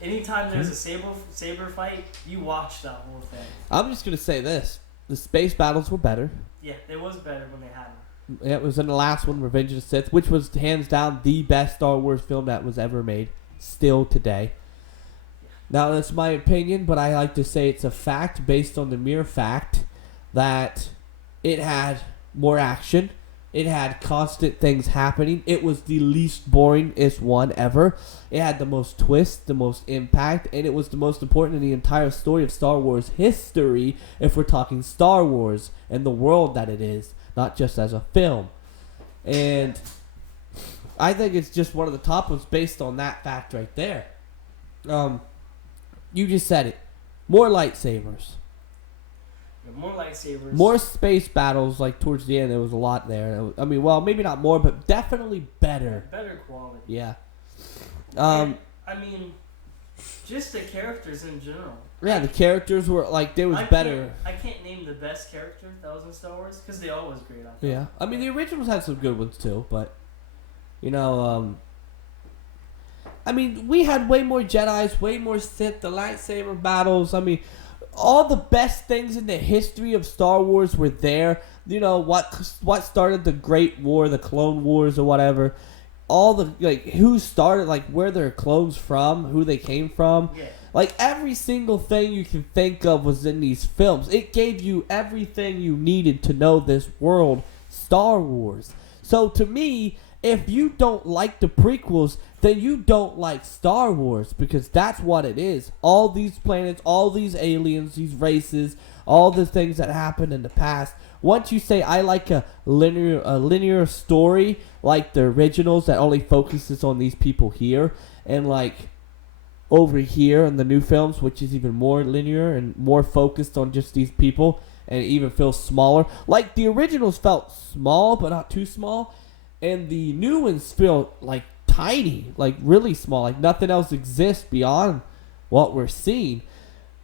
Anytime there's a saber fight, you watch that whole thing. I'm just going to say this. The space battles were better. Yeah, it was better when they had them. Yeah, it was in the last one, Revenge of the Sith, which was hands down the best Star Wars film that was ever made, still today. Now, that's my opinion, but I like to say it's a fact based on the mere fact that it had more action. It had constant things happening. It was the least boringest one ever. It had the most twist, the most impact, and it was the most important in the entire story of Star Wars history if we're talking Star Wars and the world that it is, not just as a film. And I think it's just one of the top ones based on that fact right there. You just said it. More lightsabers. More lightsabers. More space battles, like towards the end, there was a lot there. I mean, well, maybe not more, but definitely better. Better quality. Yeah. I mean, just the characters in general. Yeah, the characters were, like, they was better. I can't name the best character that was in Star Wars, because they all was great. I thought. Yeah. I mean, the originals had some good ones, too, but, you know, I mean, we had way more Jedis, way more Sith, the lightsaber battles. I mean, all the best things in the history of Star Wars were there. You know, what started the Great War, the Clone Wars or whatever. All the, like, who started, like, where their clones from, who they came from. Yeah. Like, every single thing you can think of was in these films. It gave you everything you needed to know this world, Star Wars. So, to me, if you don't like the prequels, then you don't like Star Wars, because that's what it is. All these planets, all these aliens, these races, all the things that happened in the past. Once you say, I like a linear story, like the originals that only focuses on these people here, and like over here in the new films, which is even more linear and more focused on just these people, and it even feels smaller. Like the originals felt small, but not too small, and the new ones feel like tiny, like really small, like nothing else exists beyond what we're seeing.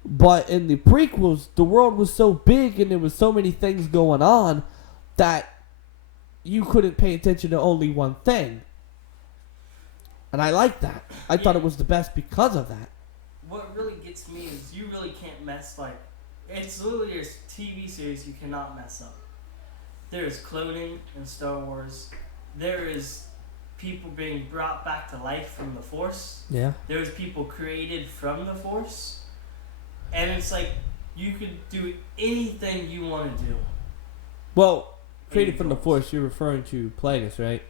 But in the prequels, the world was so big and there was so many things going on that you couldn't pay attention to only one thing. And I like that. I thought it was the best because of that. What really gets me is you really can't mess, like, it's literally a TV series you cannot mess up. There is cloning in Star Wars. There is people being brought back to life from the Force. Yeah. There's people created from the Force. And it's like, you could do anything you want to do. Well, created from the Force, you're referring to Plagueis, right?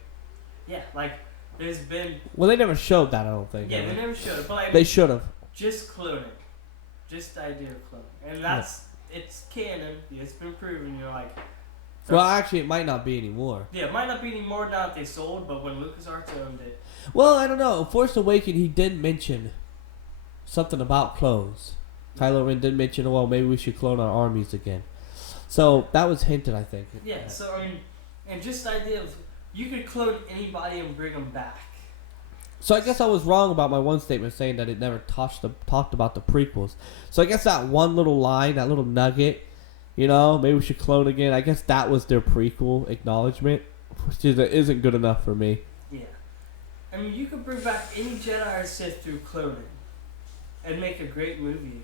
Yeah, like, there's been... Well, they never showed that, I don't think. Yeah, they never showed it, but like... They should have. Just cloning. Just the idea of cloning. And that's... Yeah. It's canon. It's been proven, you're like... Well, actually, it might not be anymore. Yeah, it might not be anymore now that they sold, but when LucasArts owned it... Well, I don't know. Force Awakens, he did mention something about clones. Kylo Ren did mention, well, maybe we should clone our armies again. So, that was hinted, I think. Yeah, so, I mean, and just the idea of, you could clone anybody and bring them back. So, I guess I was wrong about my one statement saying that it never talked about the prequels. So, I guess that one little line, that little nugget, you know, maybe we should clone again. I guess that was their prequel acknowledgement, which isn't good enough for me. Yeah. I mean, you could bring back any Jedi or Sith through cloning and make a great movie again.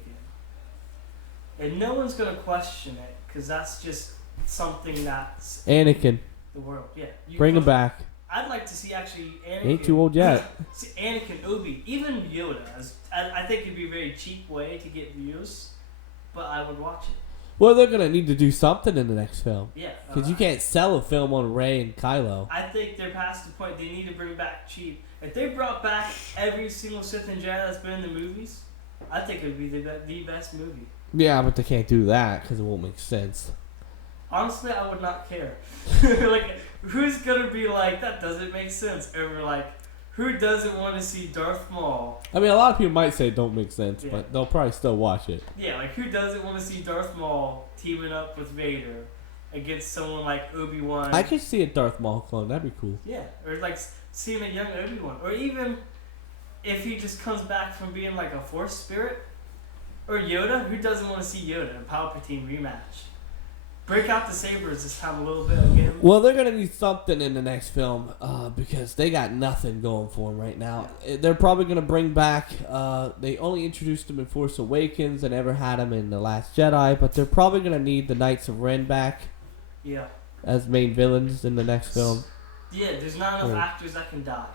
And no one's going to question it, because that's just something that's... Anakin. The world, yeah. Bring him back. I'd like to see actually Anakin... Ain't too old yet. See Anakin, Obi, even Yoda. I think it'd be a very cheap way to get views, but I would watch it. Well, they're going to need to do something in the next film. Yeah. Because you can't sell a film on Rey and Kylo. I think they're past the point they need to bring back cheap. If they brought back every single Sith and Jedi that's been in the movies, I think it would be the best movie. Yeah, but they can't do that because it won't make sense. Honestly, I would not care. Like, who's gonna be like, that doesn't make sense? Over like, who doesn't want to see Darth Maul? I mean, a lot of people might say it don't make sense, Yeah. but they'll probably still watch it. Yeah, like who doesn't want to see Darth Maul teaming up with Vader against someone like Obi-Wan? I could see a Darth Maul clone. That'd be cool. Yeah, or like seeing a young Obi-Wan, or even if he just comes back from being like a Force spirit, or Yoda. Who doesn't want to see Yoda in Palpatine rematch? Break out the sabers this time a little bit again. Well, they're going to need something in the next film because they got nothing going for them right now. They're probably going to bring back... they only introduced them in Force Awakens. They never had them in The Last Jedi. But they're probably going to need the Knights of Ren back. Yeah. As main villains in the next film. Yeah, there's not enough actors that can die.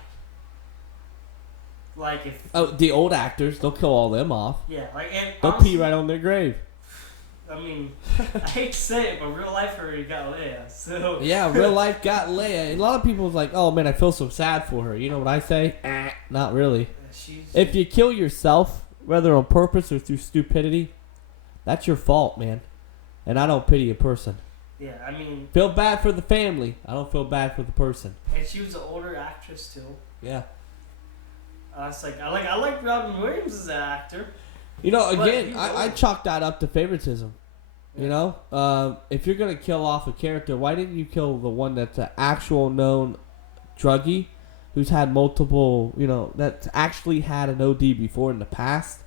Like if... Oh, the old actors. They'll kill all them off. Yeah, like... And they'll honestly, pee right on their grave. I mean, I hate to say it, but real life already got Leia, so... Yeah, real life got Leia. And a lot of people's like, oh man, I feel so sad for her. You know what I say? Not really. If you kill yourself, whether on purpose or through stupidity, that's your fault, man. And I don't pity a person. Yeah, I mean... Feel bad for the family. I don't feel bad for the person. And she was an older actress, too. Yeah. I like Robin Williams as an actor. You know, again, I chalk that up to favoritism. Yeah. You know, if you're gonna kill off a character, why didn't you kill the one that's an actual known druggie, who's had multiple, you know, that's actually had an OD before in the past,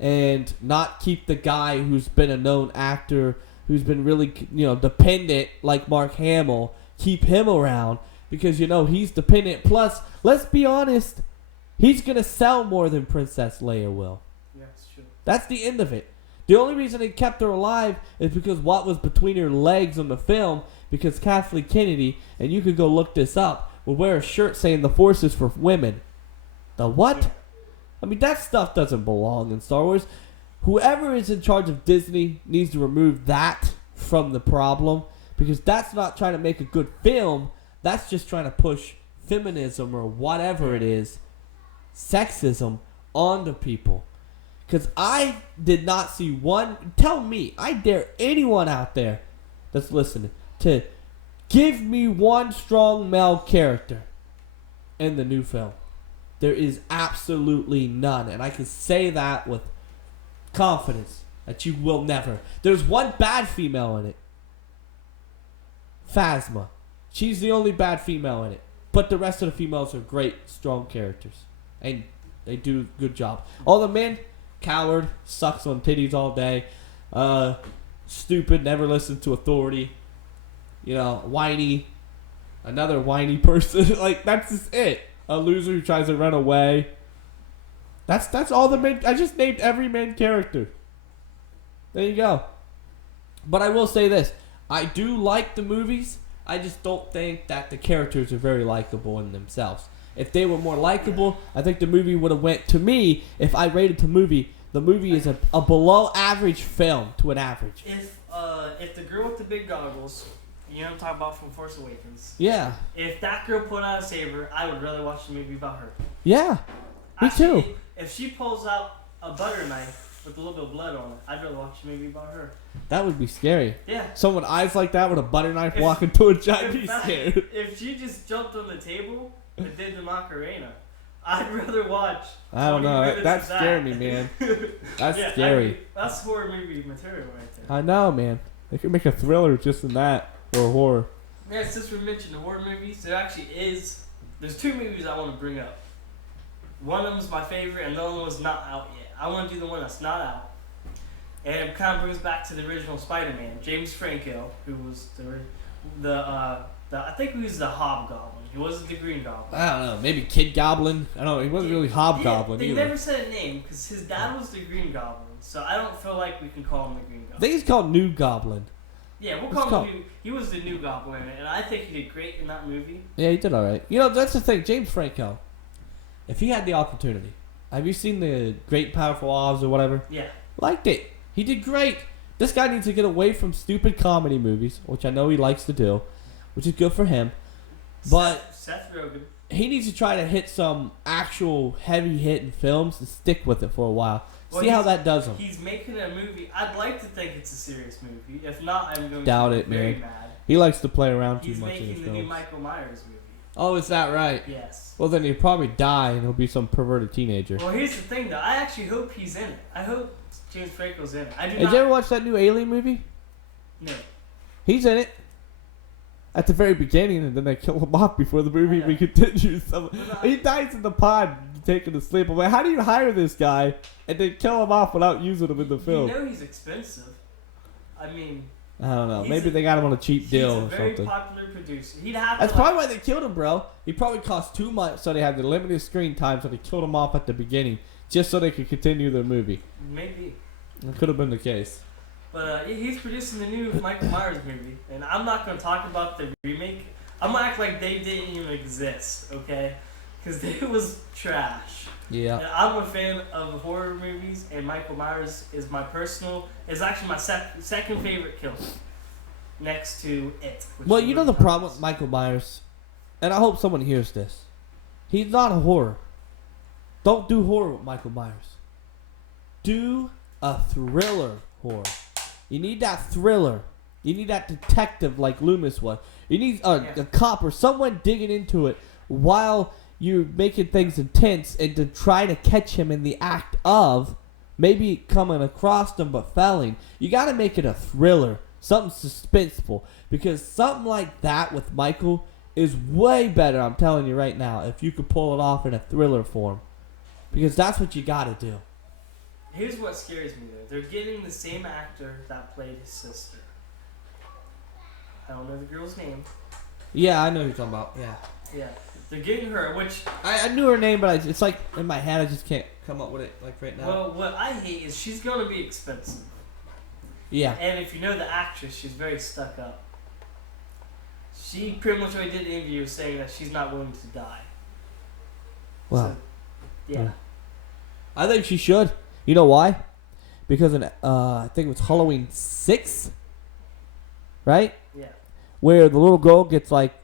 and not keep the guy who's been a known actor, who's been really, you know, dependent like Mark Hamill, keep him around because you know he's dependent. Plus, let's be honest, he's gonna sell more than Princess Leia will. Yeah, it's true. That's the end of it. The only reason they kept her alive is because what was between her legs on the film, because Kathleen Kennedy, and you could go look this up, would wear a shirt saying the Force is for women. The what? Yeah. I mean, that stuff doesn't belong in Star Wars. Whoever is in charge of Disney needs to remove that from the problem, because that's not trying to make a good film. That's just trying to push feminism or whatever it is, sexism, onto people. Because I did not see one. Tell me, I dare anyone out there that's listening to give me one strong male character in the new film. There is absolutely none. And I can say that with confidence that you will never. There's one bad female in it. Phasma. She's the only bad female in it. But the rest of the females are great, strong characters. And they do a good job. All the men, coward, sucks on titties all day. Stupid, never listen to authority. You know, whiny. Another whiny person. Like, that's just it. A loser who tries to run away. That's all the main. I just named every main character. There you go. But I will say this. I do like the movies. I just don't think that the characters are very likable in themselves. If they were more likable, I think the movie would have went, to me, if I rated the movie is a below average film to an average. If the girl with the big goggles, you know what I'm talking about from Force Awakens. Yeah. If that girl put out a saber, I would rather watch the movie about her. Yeah. Me Actually, too. If she pulls out a butter knife with a little bit of blood on it, I'd rather watch a movie about her. That would be scary. Yeah. Someone with eyes like that with a butter knife walking towards you, I'd be scared. If she just jumped on the table and did the Macarena, I'd rather watch. I don't know. That scared me, man. That's scary. That's horror movie material right there. I know, man. They could make a thriller just in that, or a horror. Yeah, since we mentioned the horror movies, there actually is. There's two movies I want to bring up. One of them's my favorite, and the other one's not out yet. I want to do the one that's not out. And it kind of brings back to the original Spider-Man, James Franco, who was I think he was the Hobgoblin. He wasn't the Green Goblin. I don't know. Maybe Kid Goblin. I don't know. He wasn't really Hobgoblin They either. never said a name because his dad was the Green Goblin, so I don't feel like we can call him the Green Goblin. I think he's called New Goblin. Yeah, we'll call him. He was the new Goblin, and I think he did great in that movie. Yeah, he did all right. You know, that's the thing. James Franco, if he had the opportunity, have you seen the Great Powerful Oz or whatever? Yeah. Liked it. He did great. This guy needs to get away from stupid comedy movies, which I know he likes to do, which is good for him. But Seth Rogen. He needs to try to hit some actual heavy-hitting films and stick with it for a while. See how that does him. He's making a movie. I'd like to think it's a serious movie. If not, I'm going Doubt to be it, very man. mad. He likes to play around too He's much in his making the new films. Michael Myers movie. Oh, is that right? Yes. Well, then he'll probably die and he'll be some perverted teenager. Well, here's the thing, though. I actually hope he's in it. I hope James Franco's in it. Did you ever watch that new Alien movie? No. He's in it. At the very beginning, and then they kill him off before the movie even continues. He dies in the pod, taken to sleep. I'm like, how do you hire this guy and then kill him off without using him in the film? You know he's expensive. I mean... I don't know. Maybe they got him on a cheap deal or something. He's a very popular producer. He'd have That's to probably why they killed him, bro. He probably cost too much, so they had the limited screen time, so they killed him off at the beginning, just so they could continue their movie. Maybe. That could have been the case. But he's producing the new Michael Myers movie, and I'm not going to talk about the remake. I'm going to act like they didn't even exist, okay? Because it was trash. Yeah. And I'm a fan of horror movies, and Michael Myers is actually my second favorite killer, next to It. Well, you know the problem with Michael Myers, and I hope someone hears this. He's not a horror. Don't do horror with Michael Myers. Do a thriller horror. You need that thriller. You need that detective like Loomis was. You need a cop or someone digging into it while you're making things intense and to try to catch him in the act of maybe coming across them but failing. You got to make it a thriller, something suspenseful, because something like that with Michael is way better, I'm telling you right now, if you could pull it off in a thriller form, because that's what you got to do. Here's what scares me, though. They're getting the same actor that played his sister. I don't know the girl's name. Yeah, I know who you're talking about. Yeah. Yeah. They're getting her, which I knew her name, but it's like in my head, I just can't come up with it like right now. well, what I hate is she's gonna be expensive. Yeah. And if you know the actress, she's very stuck up. She pretty much already did an interview saying that she's not willing to die. Wow. So, yeah. I think she should. You know why? Because in I think it was Halloween 6, right? Yeah. Where the little girl gets like,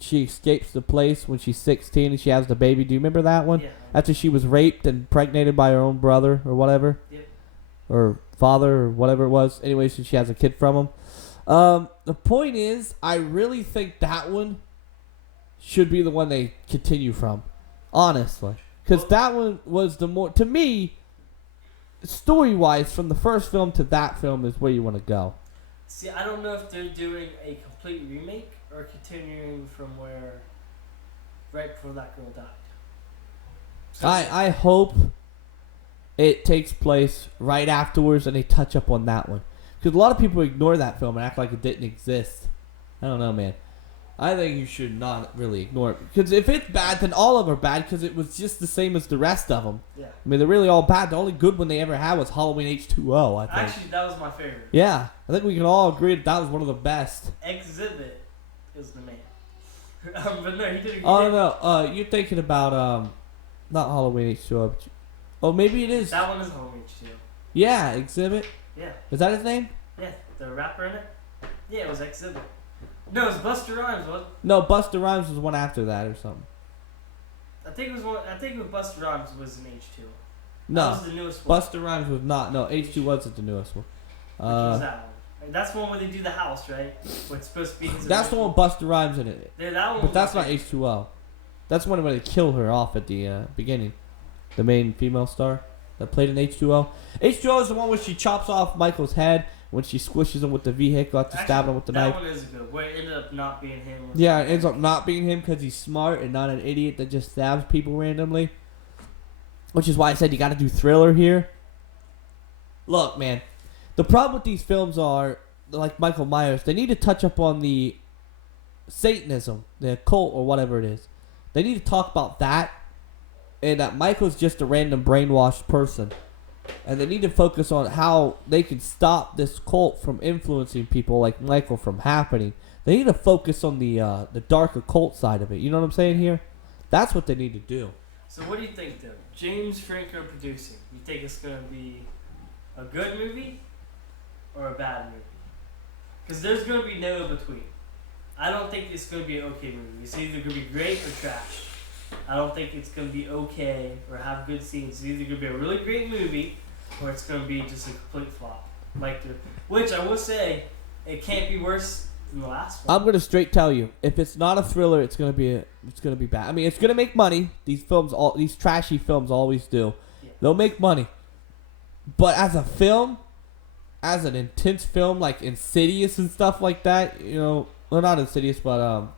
she escapes the place when she's 16 and she has the baby. Do you remember that one? Yeah. After she was raped and impregnated by her own brother or whatever. Yep. Or father or whatever it was. Anyway, so she has a kid from him. The point is, I really think that one should be the one they continue from. Honestly. Because that one was the more, to me, story-wise, from the first film to that film is where you want to go. See, I don't know if they're doing a complete remake or continuing from where, right before that girl died. So I hope it takes place right afterwards and they touch up on that one. Because a lot of people ignore that film and act like it didn't exist. I don't know, man. I think you should not really ignore it. Because if it's bad, then all of them are bad because it was just the same as the rest of them. Yeah. I mean, they're really all bad. The only good one they ever had was Halloween H2O, I think. Actually, that was my favorite. Yeah. I think we can all agree that was one of the best. Exhibit is the man. But no, he did. Oh, no. You're thinking about, not Halloween H2O. But oh, maybe it is. That one is Halloween H2O. Yeah, Exhibit. Yeah. Is that his name? Yeah, the rapper in it. Yeah, it was Exhibit. No, it was Busta Rhymes. What? No, Busta Rhymes was one after that or something. I think it was one. I think Busta Rhymes was in H2O. No, That was the newest one. Busta Rhymes was not. No, H2 wasn't the newest one. Which was that one? And that's the one where they do the house, right? Where it's supposed to be his That's the one with Busta Rhymes in it. Yeah, that one. But that's not H2O. That's one where they kill her off at the beginning. The main female star that played in H2O. H2O is the one where she chops off Michael's head when she squishes him with the vehicle after stabbing him with the knife. That one is good. Where it ended up not being him. Yeah, it ends up not being him because he's smart and not an idiot that just stabs people randomly. Which is why I said you got to do thriller here. Look, man. The problem with these films are, like Michael Myers, they need to touch up on the Satanism, the occult or whatever it is. They need to talk about that and that Michael's just a random brainwashed person. And they need to focus on how they can stop this cult from influencing people like Michael from happening. They need to focus on the dark occult side of it. You know what I'm saying here? That's what they need to do. So what do you think, though? James Franco producing. You think it's going to be a good movie or a bad movie? Because there's going to be no in between. I don't think it's going to be an okay movie. It's either going to be great or trash. I don't think it's going to be okay or have good scenes. It's either going to be a really great movie or it's going to be just a complete flop. Which I will say, it can't be worse than the last one. I'm gonna straight tell you, if it's not a thriller, it's gonna be bad. I mean, it's gonna make money. These trashy films always do. Yeah. They'll make money. But as a film, as an intense film like Insidious and stuff like that, you know, well, not Insidious, but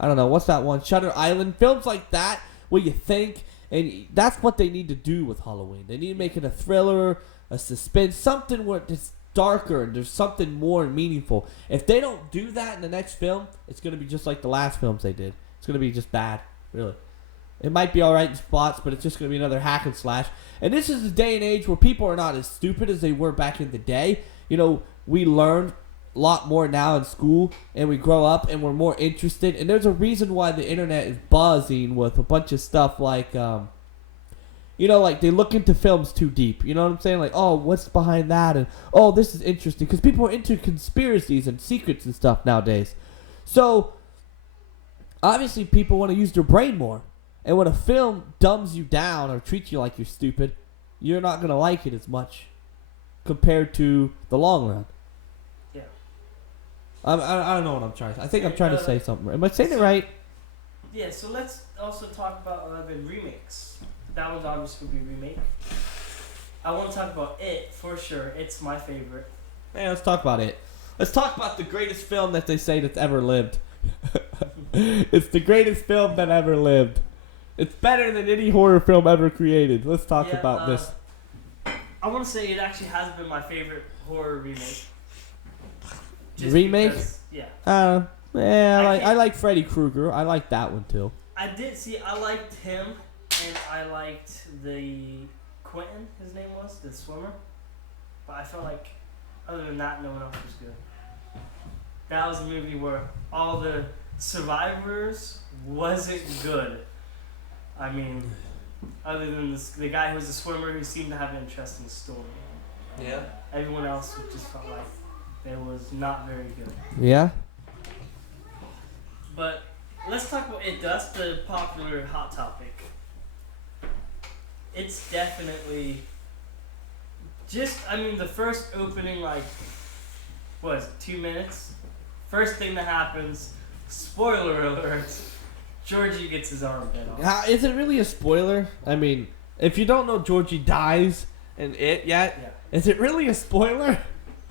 I don't know, what's that one? Shutter Island. Films like that where you think, and that's what they need to do with Halloween. They need to make it a thriller, a suspense, something where it's darker and there's something more meaningful. If they don't do that in the next film, it's going to be just like the last films they did. It's going to be just bad, really. It might be alright in spots, but it's just going to be another hack and slash. And this is the day and age where people are not as stupid as they were back in the day. You know, we learn a lot more now in school, and we grow up, and we're more interested. And there's a reason why the internet is buzzing with a bunch of stuff like, you know, like they look into films too deep. You know what I'm saying? Like, oh, what's behind that? And, oh, this is interesting. Because people are into conspiracies and secrets and stuff nowadays. So, obviously, people want to use their brain more. And when a film dumbs you down or treats you like you're stupid, you're not going to like it as much compared to the long run. Yeah. I don't know what I'm trying to say. I think I'm trying to say something. Am I saying it right? Yeah, so let's also talk about the remakes. That one's obviously going to be a remake. I want to talk about It, for sure. It's my favorite. Man, let's talk about it. Let's talk about the greatest film that they say that's ever lived. It's the greatest film that ever lived. It's better than any horror film ever created. Let's talk about this. I want to say it actually has been my favorite horror remake. Remake? Because, yeah. Yeah, I I like Freddy Krueger. I like that one too. I did see. I liked him, and I liked the Quentin. His name was the swimmer. But I felt like, other than that, no one else was good. That was a movie where all the survivors wasn't good. I mean, other than the guy who was a swimmer who seemed to have an interesting story. Yeah. Everyone else just felt like they was not very good. Yeah. But let's talk about it. That's the popular hot topic. It's definitely the first opening, like, what is it, 2 minutes? First thing that happens, spoiler alert, Georgie gets his arm bit off. Is it really a spoiler? I mean, if you don't know Georgie dies in it yet, Yeah. is it really a spoiler?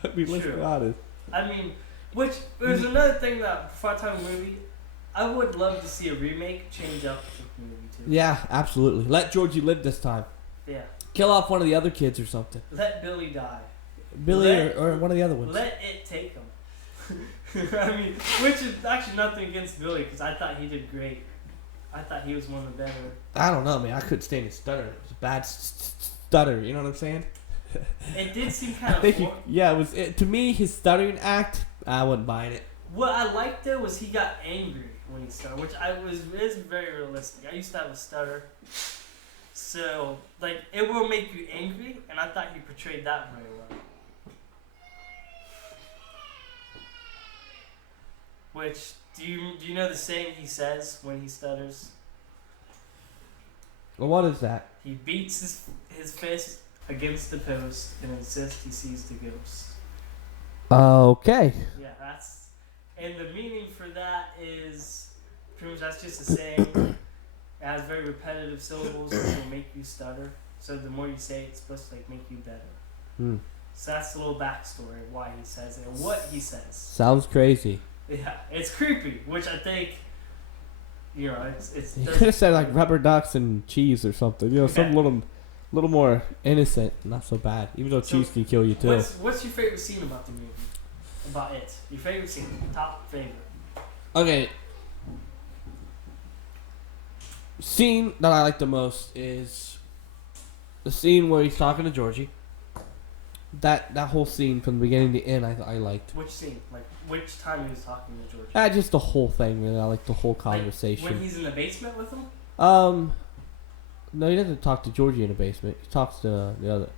I mean, let's be honest. I mean, which there's another thing that before I talk about the movie, I would love to see a remake change up the movie too. Yeah, absolutely. Let Georgie live this time. Yeah. Kill off one of the other kids or something. Let Billy die. Billy or one of the other ones. Let it take him. I mean, which is actually nothing against Billy, because I thought he did great. I thought he was one of the better. I don't know, man. I couldn't stand his stutter. It was a bad stutter. You know what I'm saying? It did seem kind of. It was. To me, his stuttering act, I wasn't buying it. What I liked though was he got angry when he stuttered, which is very realistic. I used to have a stutter, so like it will make you angry, and I thought he portrayed that very well. Which do you know the saying he says when he stutters? Well, what is that? He beats his fist against the post and insists he sees the ghost. Okay. Yeah, and the meaning for that is pretty much that's just a saying. It has very repetitive syllables which will make you stutter. So the more you say it, it's supposed to like make you better. So that's a little backstory of why he says it and what he says. Sounds crazy. Yeah, it's creepy, which I think, it's. You could have said like rubber ducks and cheese or something. Some little more innocent, not so bad. Even though cheese can kill you too. What's your favorite scene about the movie? About it? Your favorite scene? Top favorite? Okay. Scene that I like the most is the scene where he's talking to Georgie. That whole scene from the beginning to end, I liked. Which scene? Like which time he was talking to Georgie? Just the whole thing. I like the whole conversation. Like when he's in the basement with him? No, he doesn't talk to Georgie in the basement. He talks to the other.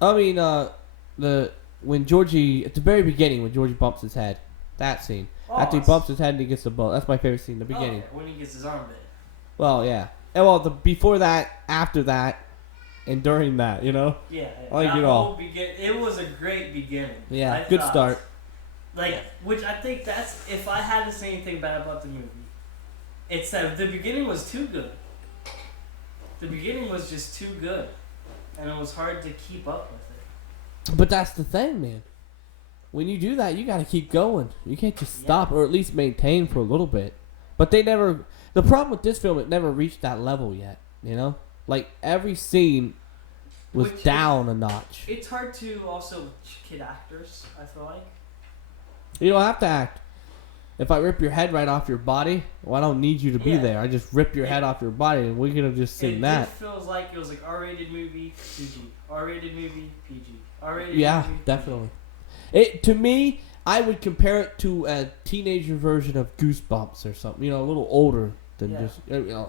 I mean, when Georgie at the very beginning when Georgie bumps his head, that scene. After he bumps his head and he gets the bullet. That's my favorite scene. The beginning. Okay, when he gets his arm bit. Well, yeah. And well, before that, after that, and during that, Yeah. I like it all. It was a great beginning. Yeah, good start. Which I think that's, if I had to say anything bad about the movie, it's that the beginning was too good. The beginning was just too good, and it was hard to keep up with it. But that's the thing, man. When you do that, you got to keep going. You can't just stop, or at least maintain for a little bit. But they never. The problem with this film, it never reached that level yet. Like every scene was down a notch. It's hard to also kid actors, I feel like. You don't have to act. If I rip your head right off your body, well, I don't need you to be there. I just rip your head off your body, and we could have just seen that. It feels like it was like R-rated movie, PG. R-rated movie, PG. R-rated yeah, movie, definitely. To me, I would compare it to a teenager version of Goosebumps or something. A little older than just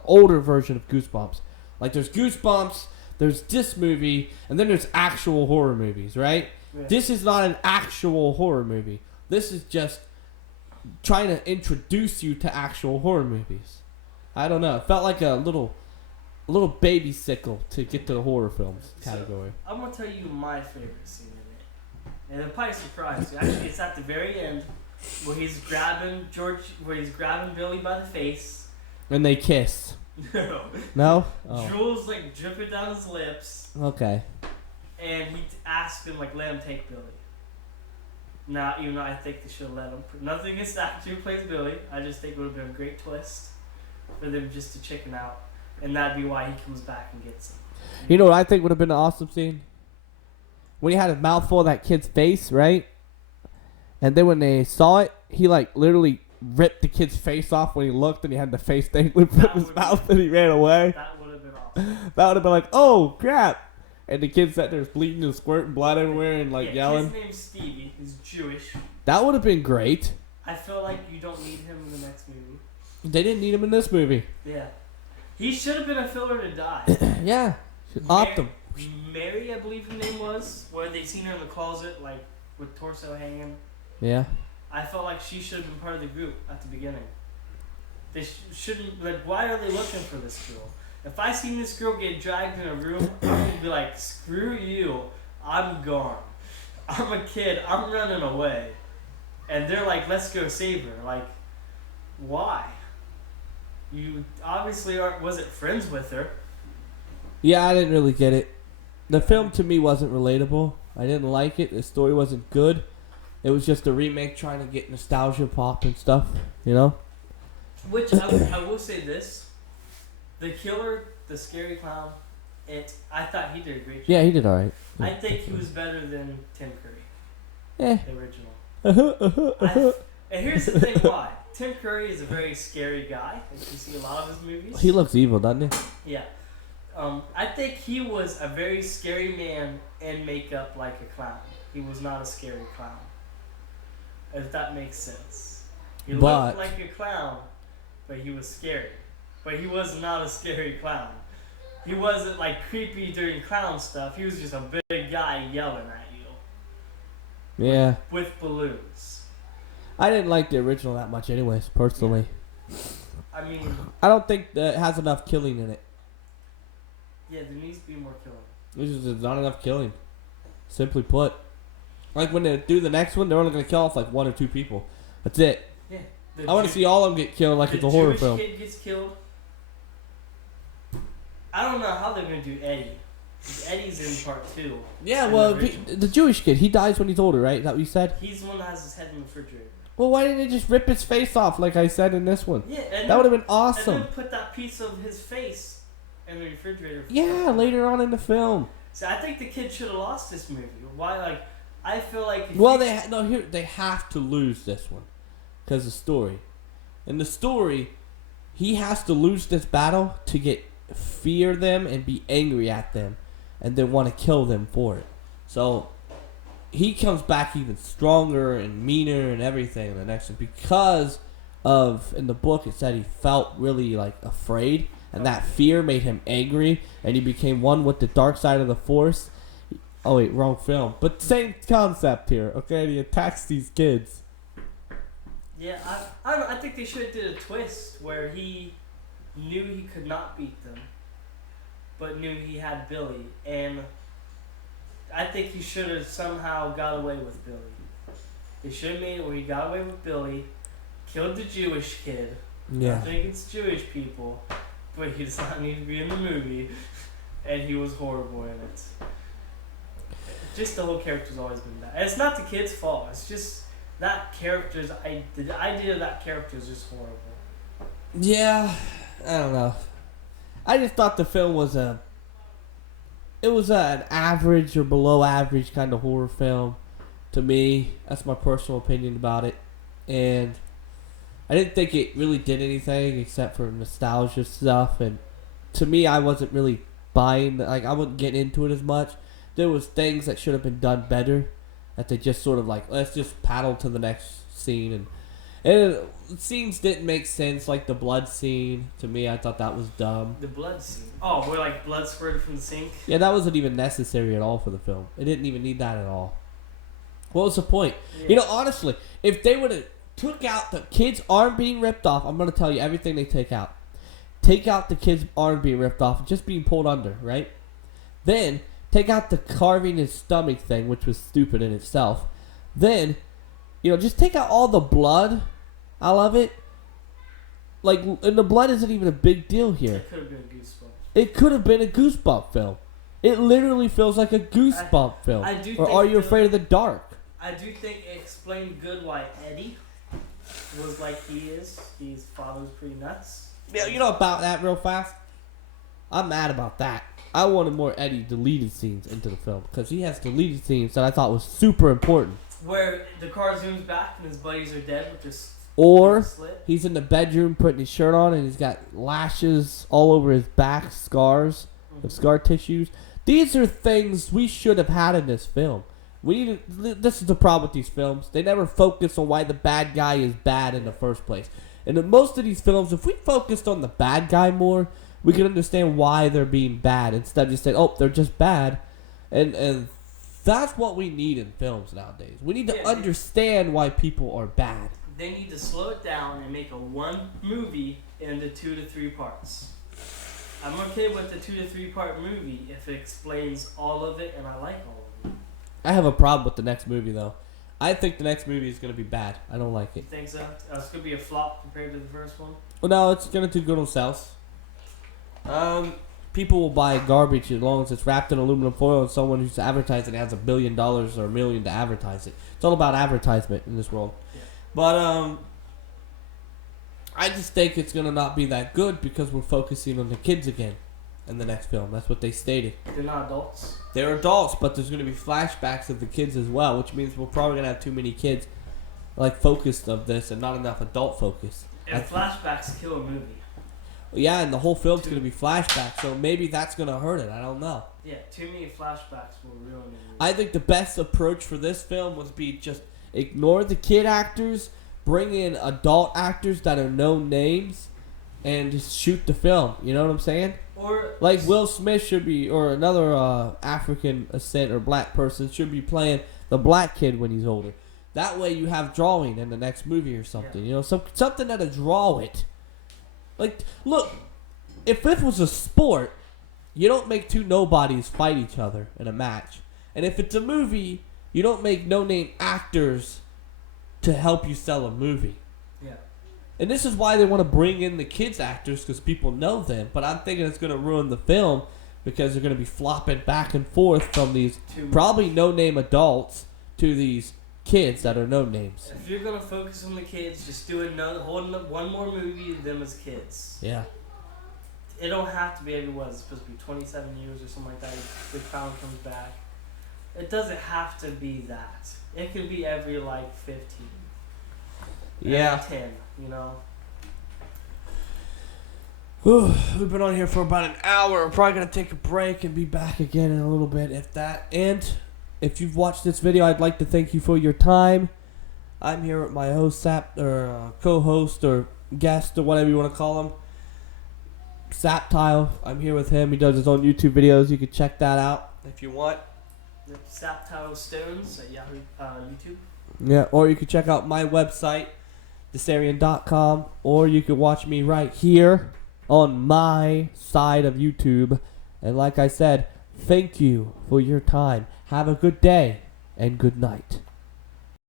older version of Goosebumps. Like there's Goosebumps, there's this movie, and then there's actual horror movies, right? Yeah. This is not an actual horror movie. This is just trying to introduce you to actual horror movies. I don't know. It felt like a little baby sickle to get to the horror films category. So, I'm gonna tell you my favorite scene in it, and it'll probably surprise you. Actually, it's at the very end where he's grabbing Billy by the face, and they kiss. No. No? Oh. Drool's like dripping down his lips. Okay. And he asked him let him take Billy. Now, even though I think they should have let him. Nothing against the actor who plays Billy. I just think it would have been a great twist for them just to chicken out. And that'd be why he comes back and gets him. You know what I think would have been an awesome scene? When he had a mouthful of that kid's face, right? And then when they saw it, he like literally ripped the kid's face off when he looked, and he had the face dangling from his mouth, and he ran away. That would have been awesome. That would have been like, oh crap! And the kid sat there bleeding and squirting blood everywhere and like yelling. His name's Stevie. He's Jewish. That would have been great. I feel like you don't need him in the next movie. They didn't need him in this movie. Yeah. He should have been a filler to die. Yeah. Optum. Mary, I believe her name was, where they seen her in the closet, like, with torso hanging. Yeah. I felt like she should have been part of the group at the beginning. They shouldn't, like, why are they looking for this girl? If I seen this girl get dragged in a room, I'm going to be like, screw you, I'm gone. I'm a kid, I'm running away. And they're like, let's go save her. Like, why? You obviously wasn't friends with her. Yeah, I didn't really get it. The film to me wasn't relatable. I didn't like it. The story wasn't good. It was just a remake trying to get nostalgia pop and stuff, you know? Which, I will say this. The killer, the scary clown, I thought he did a great job. Yeah, he did alright. I think he was better than Tim Curry. Yeah. The original. And here's the thing why. Tim Curry is a very scary guy. As you see a lot of his movies. He looks evil, doesn't he? Yeah. I think he was a very scary man in makeup like a clown. He was not a scary clown. If that makes sense. He looked like a clown, but he was scary. But he was not a scary clown. He wasn't like creepy during clown stuff. He was just a big guy yelling at you. Yeah. With balloons. I didn't like the original that much anyways, personally. Yeah. I mean... I don't think that it has enough killing in it. Yeah, there needs to be more killing. There's not enough killing. Simply put. Like when they do the next one, they're only going to kill off like 1 or 2 people. That's it. Yeah. I want to see all of them get killed like it's a horror film. The Jewish kid gets killed. I don't know how they're going to do Eddie. Eddie's in part 2. Yeah, well, the Jewish kid, he dies when he's older, right? Is that what you said? He's the one that has his head in the refrigerator. Well, why didn't they just rip his face off like I said in this one? Yeah, that would have been awesome. And then put that piece of his face in the refrigerator. Yeah, later on in the film. So I think the kid should have lost this movie. Why? Like, I feel like... they have to lose this one. Because the story. In the story, he has to lose this battle to fear them and be angry at them. And then want to kill them for it. So, he comes back even stronger and meaner and everything in the next one. Because of, in the book, it said he felt really, like, afraid. And that fear made him angry. And he became one with the dark side of the Force. Oh, wait, wrong film. But same concept here, okay? He attacks these kids. Yeah, I think they should have did a twist where he knew he could not beat them. But knew he had Billy. And I think he should have somehow got away with Billy. They should have made it where he got away with Billy, killed the Jewish kid. Yeah. I think it's Jewish people, but he does not need to be in the movie. And he was horrible in it. Just the whole character's always been bad. And it's not the kid's fault. It's just that character's... the idea of that character is just horrible. Yeah, I don't know. I just thought the film was an average or below average kind of horror film to me. That's my personal opinion about it. And I didn't think it really did anything except for nostalgia stuff. And to me, I wasn't really buying, like, I wasn't getting into it as much. There was things that should have been done better that they just sort of like, let's just paddle to the next scene. And scenes didn't make sense, like the blood scene. To me, I thought that was dumb. The blood scene? Oh, where like blood squirted from the sink? Yeah, that wasn't even necessary at all for the film. It didn't even need that at all. What was the point? Yeah. You know, honestly, if they would have took out the kid's arm being ripped off, I'm going to tell you everything they take out. Take out the kid's arm being ripped off, just being pulled under, right? Then, take out the carving his stomach thing, which was stupid in itself. Then... just take out all the blood out of it. Like, and the blood isn't even a big deal here. It could have been Goosebumps. It could have been a Goosebump film. It literally feels like a Goosebump film. Or Are You Afraid of the Dark? I do think it explained good why Eddie was like he is. His father was pretty nuts. Yeah, you know about that real fast? I'm mad about that. I wanted more Eddie deleted scenes into the film. Because he has deleted scenes that I thought was super important. Where the car zooms back and his buddies are dead with this Or slit. he's in the bedroom putting his shirt on and he's got lashes all over his back, scars of scar tissues. These are things we should have had in this film. This is the problem with these films. They never focus on why the bad guy is bad in the first place. And in most of these films, if we focused on the bad guy more, we could understand why they're being bad instead of just saying, oh, they're just bad. And that's what we need in films nowadays. We need to understand why people are bad. They need to slow it down and make a one movie into 2 to 3 parts. I'm okay with the 2 to 3 part movie if it explains all of it and I like all of it. I have a problem with the next movie, though. I think the next movie is going to be bad. I don't like You it. think so? It's going to be a flop compared to the first one? Well, no, it's going to do good on sales. People will buy garbage as long as it's wrapped in aluminum foil and someone who's advertising has $1 billion or $1 million to advertise it. It's all about advertisement in this world. Yeah. But, I just think it's going to not be that good because we're focusing on the kids again in the next film. That's what they stated. They're not adults. They're adults, but there's going to be flashbacks of the kids as well, which means we're probably going to have too many kids focused of this and not enough adult focus. And flashbacks kill a movie. Yeah, and the whole film's going to be flashbacks, so maybe that's going to hurt it. I don't know. Yeah, too many flashbacks will ruin the movie. I think the best approach for this film would be just ignore the kid actors, bring in adult actors that are known names, and just shoot the film. You know what I'm saying? Or Like Will Smith should be, or another African ascent or black person should be playing the black kid when he's older. That way you have drawing in the next movie or something. Yeah. You know, something that'll draw it. Like, look, if this was a sport, you don't make two nobodies fight each other in a match. And if it's a movie, you don't make no-name actors to help you sell a movie. yeah. And this is why they want to bring in the kids actors, because people know them. But I'm thinking it's going to ruin the film because they're going to be flopping back and forth from these probably no-name adults to these kids that are no-names. If you're gonna focus on the kids, just do holding up one more movie of them as kids. Yeah. It don't have to be everyone. It's supposed to be 27 years or something like that. If the crown comes back, it doesn't have to be that. It could be every 15. Yeah. Every 10. You know. We've been on here for about an hour. We're probably going to take a break and be back again in a little bit, if that. And if you've watched this video, I'd like to thank you for your time. I'm here with my host, co-host, or guest, or whatever you want to call him, Saptile. I'm here with him. He does his own YouTube videos. You can check that out if you want. Saptile Stonez at Yahoo YouTube. Yeah, or you can check out my website, Desarian.com, or you can watch me right here on my side of YouTube. And like I said, thank you for your time. Have a good day and good night.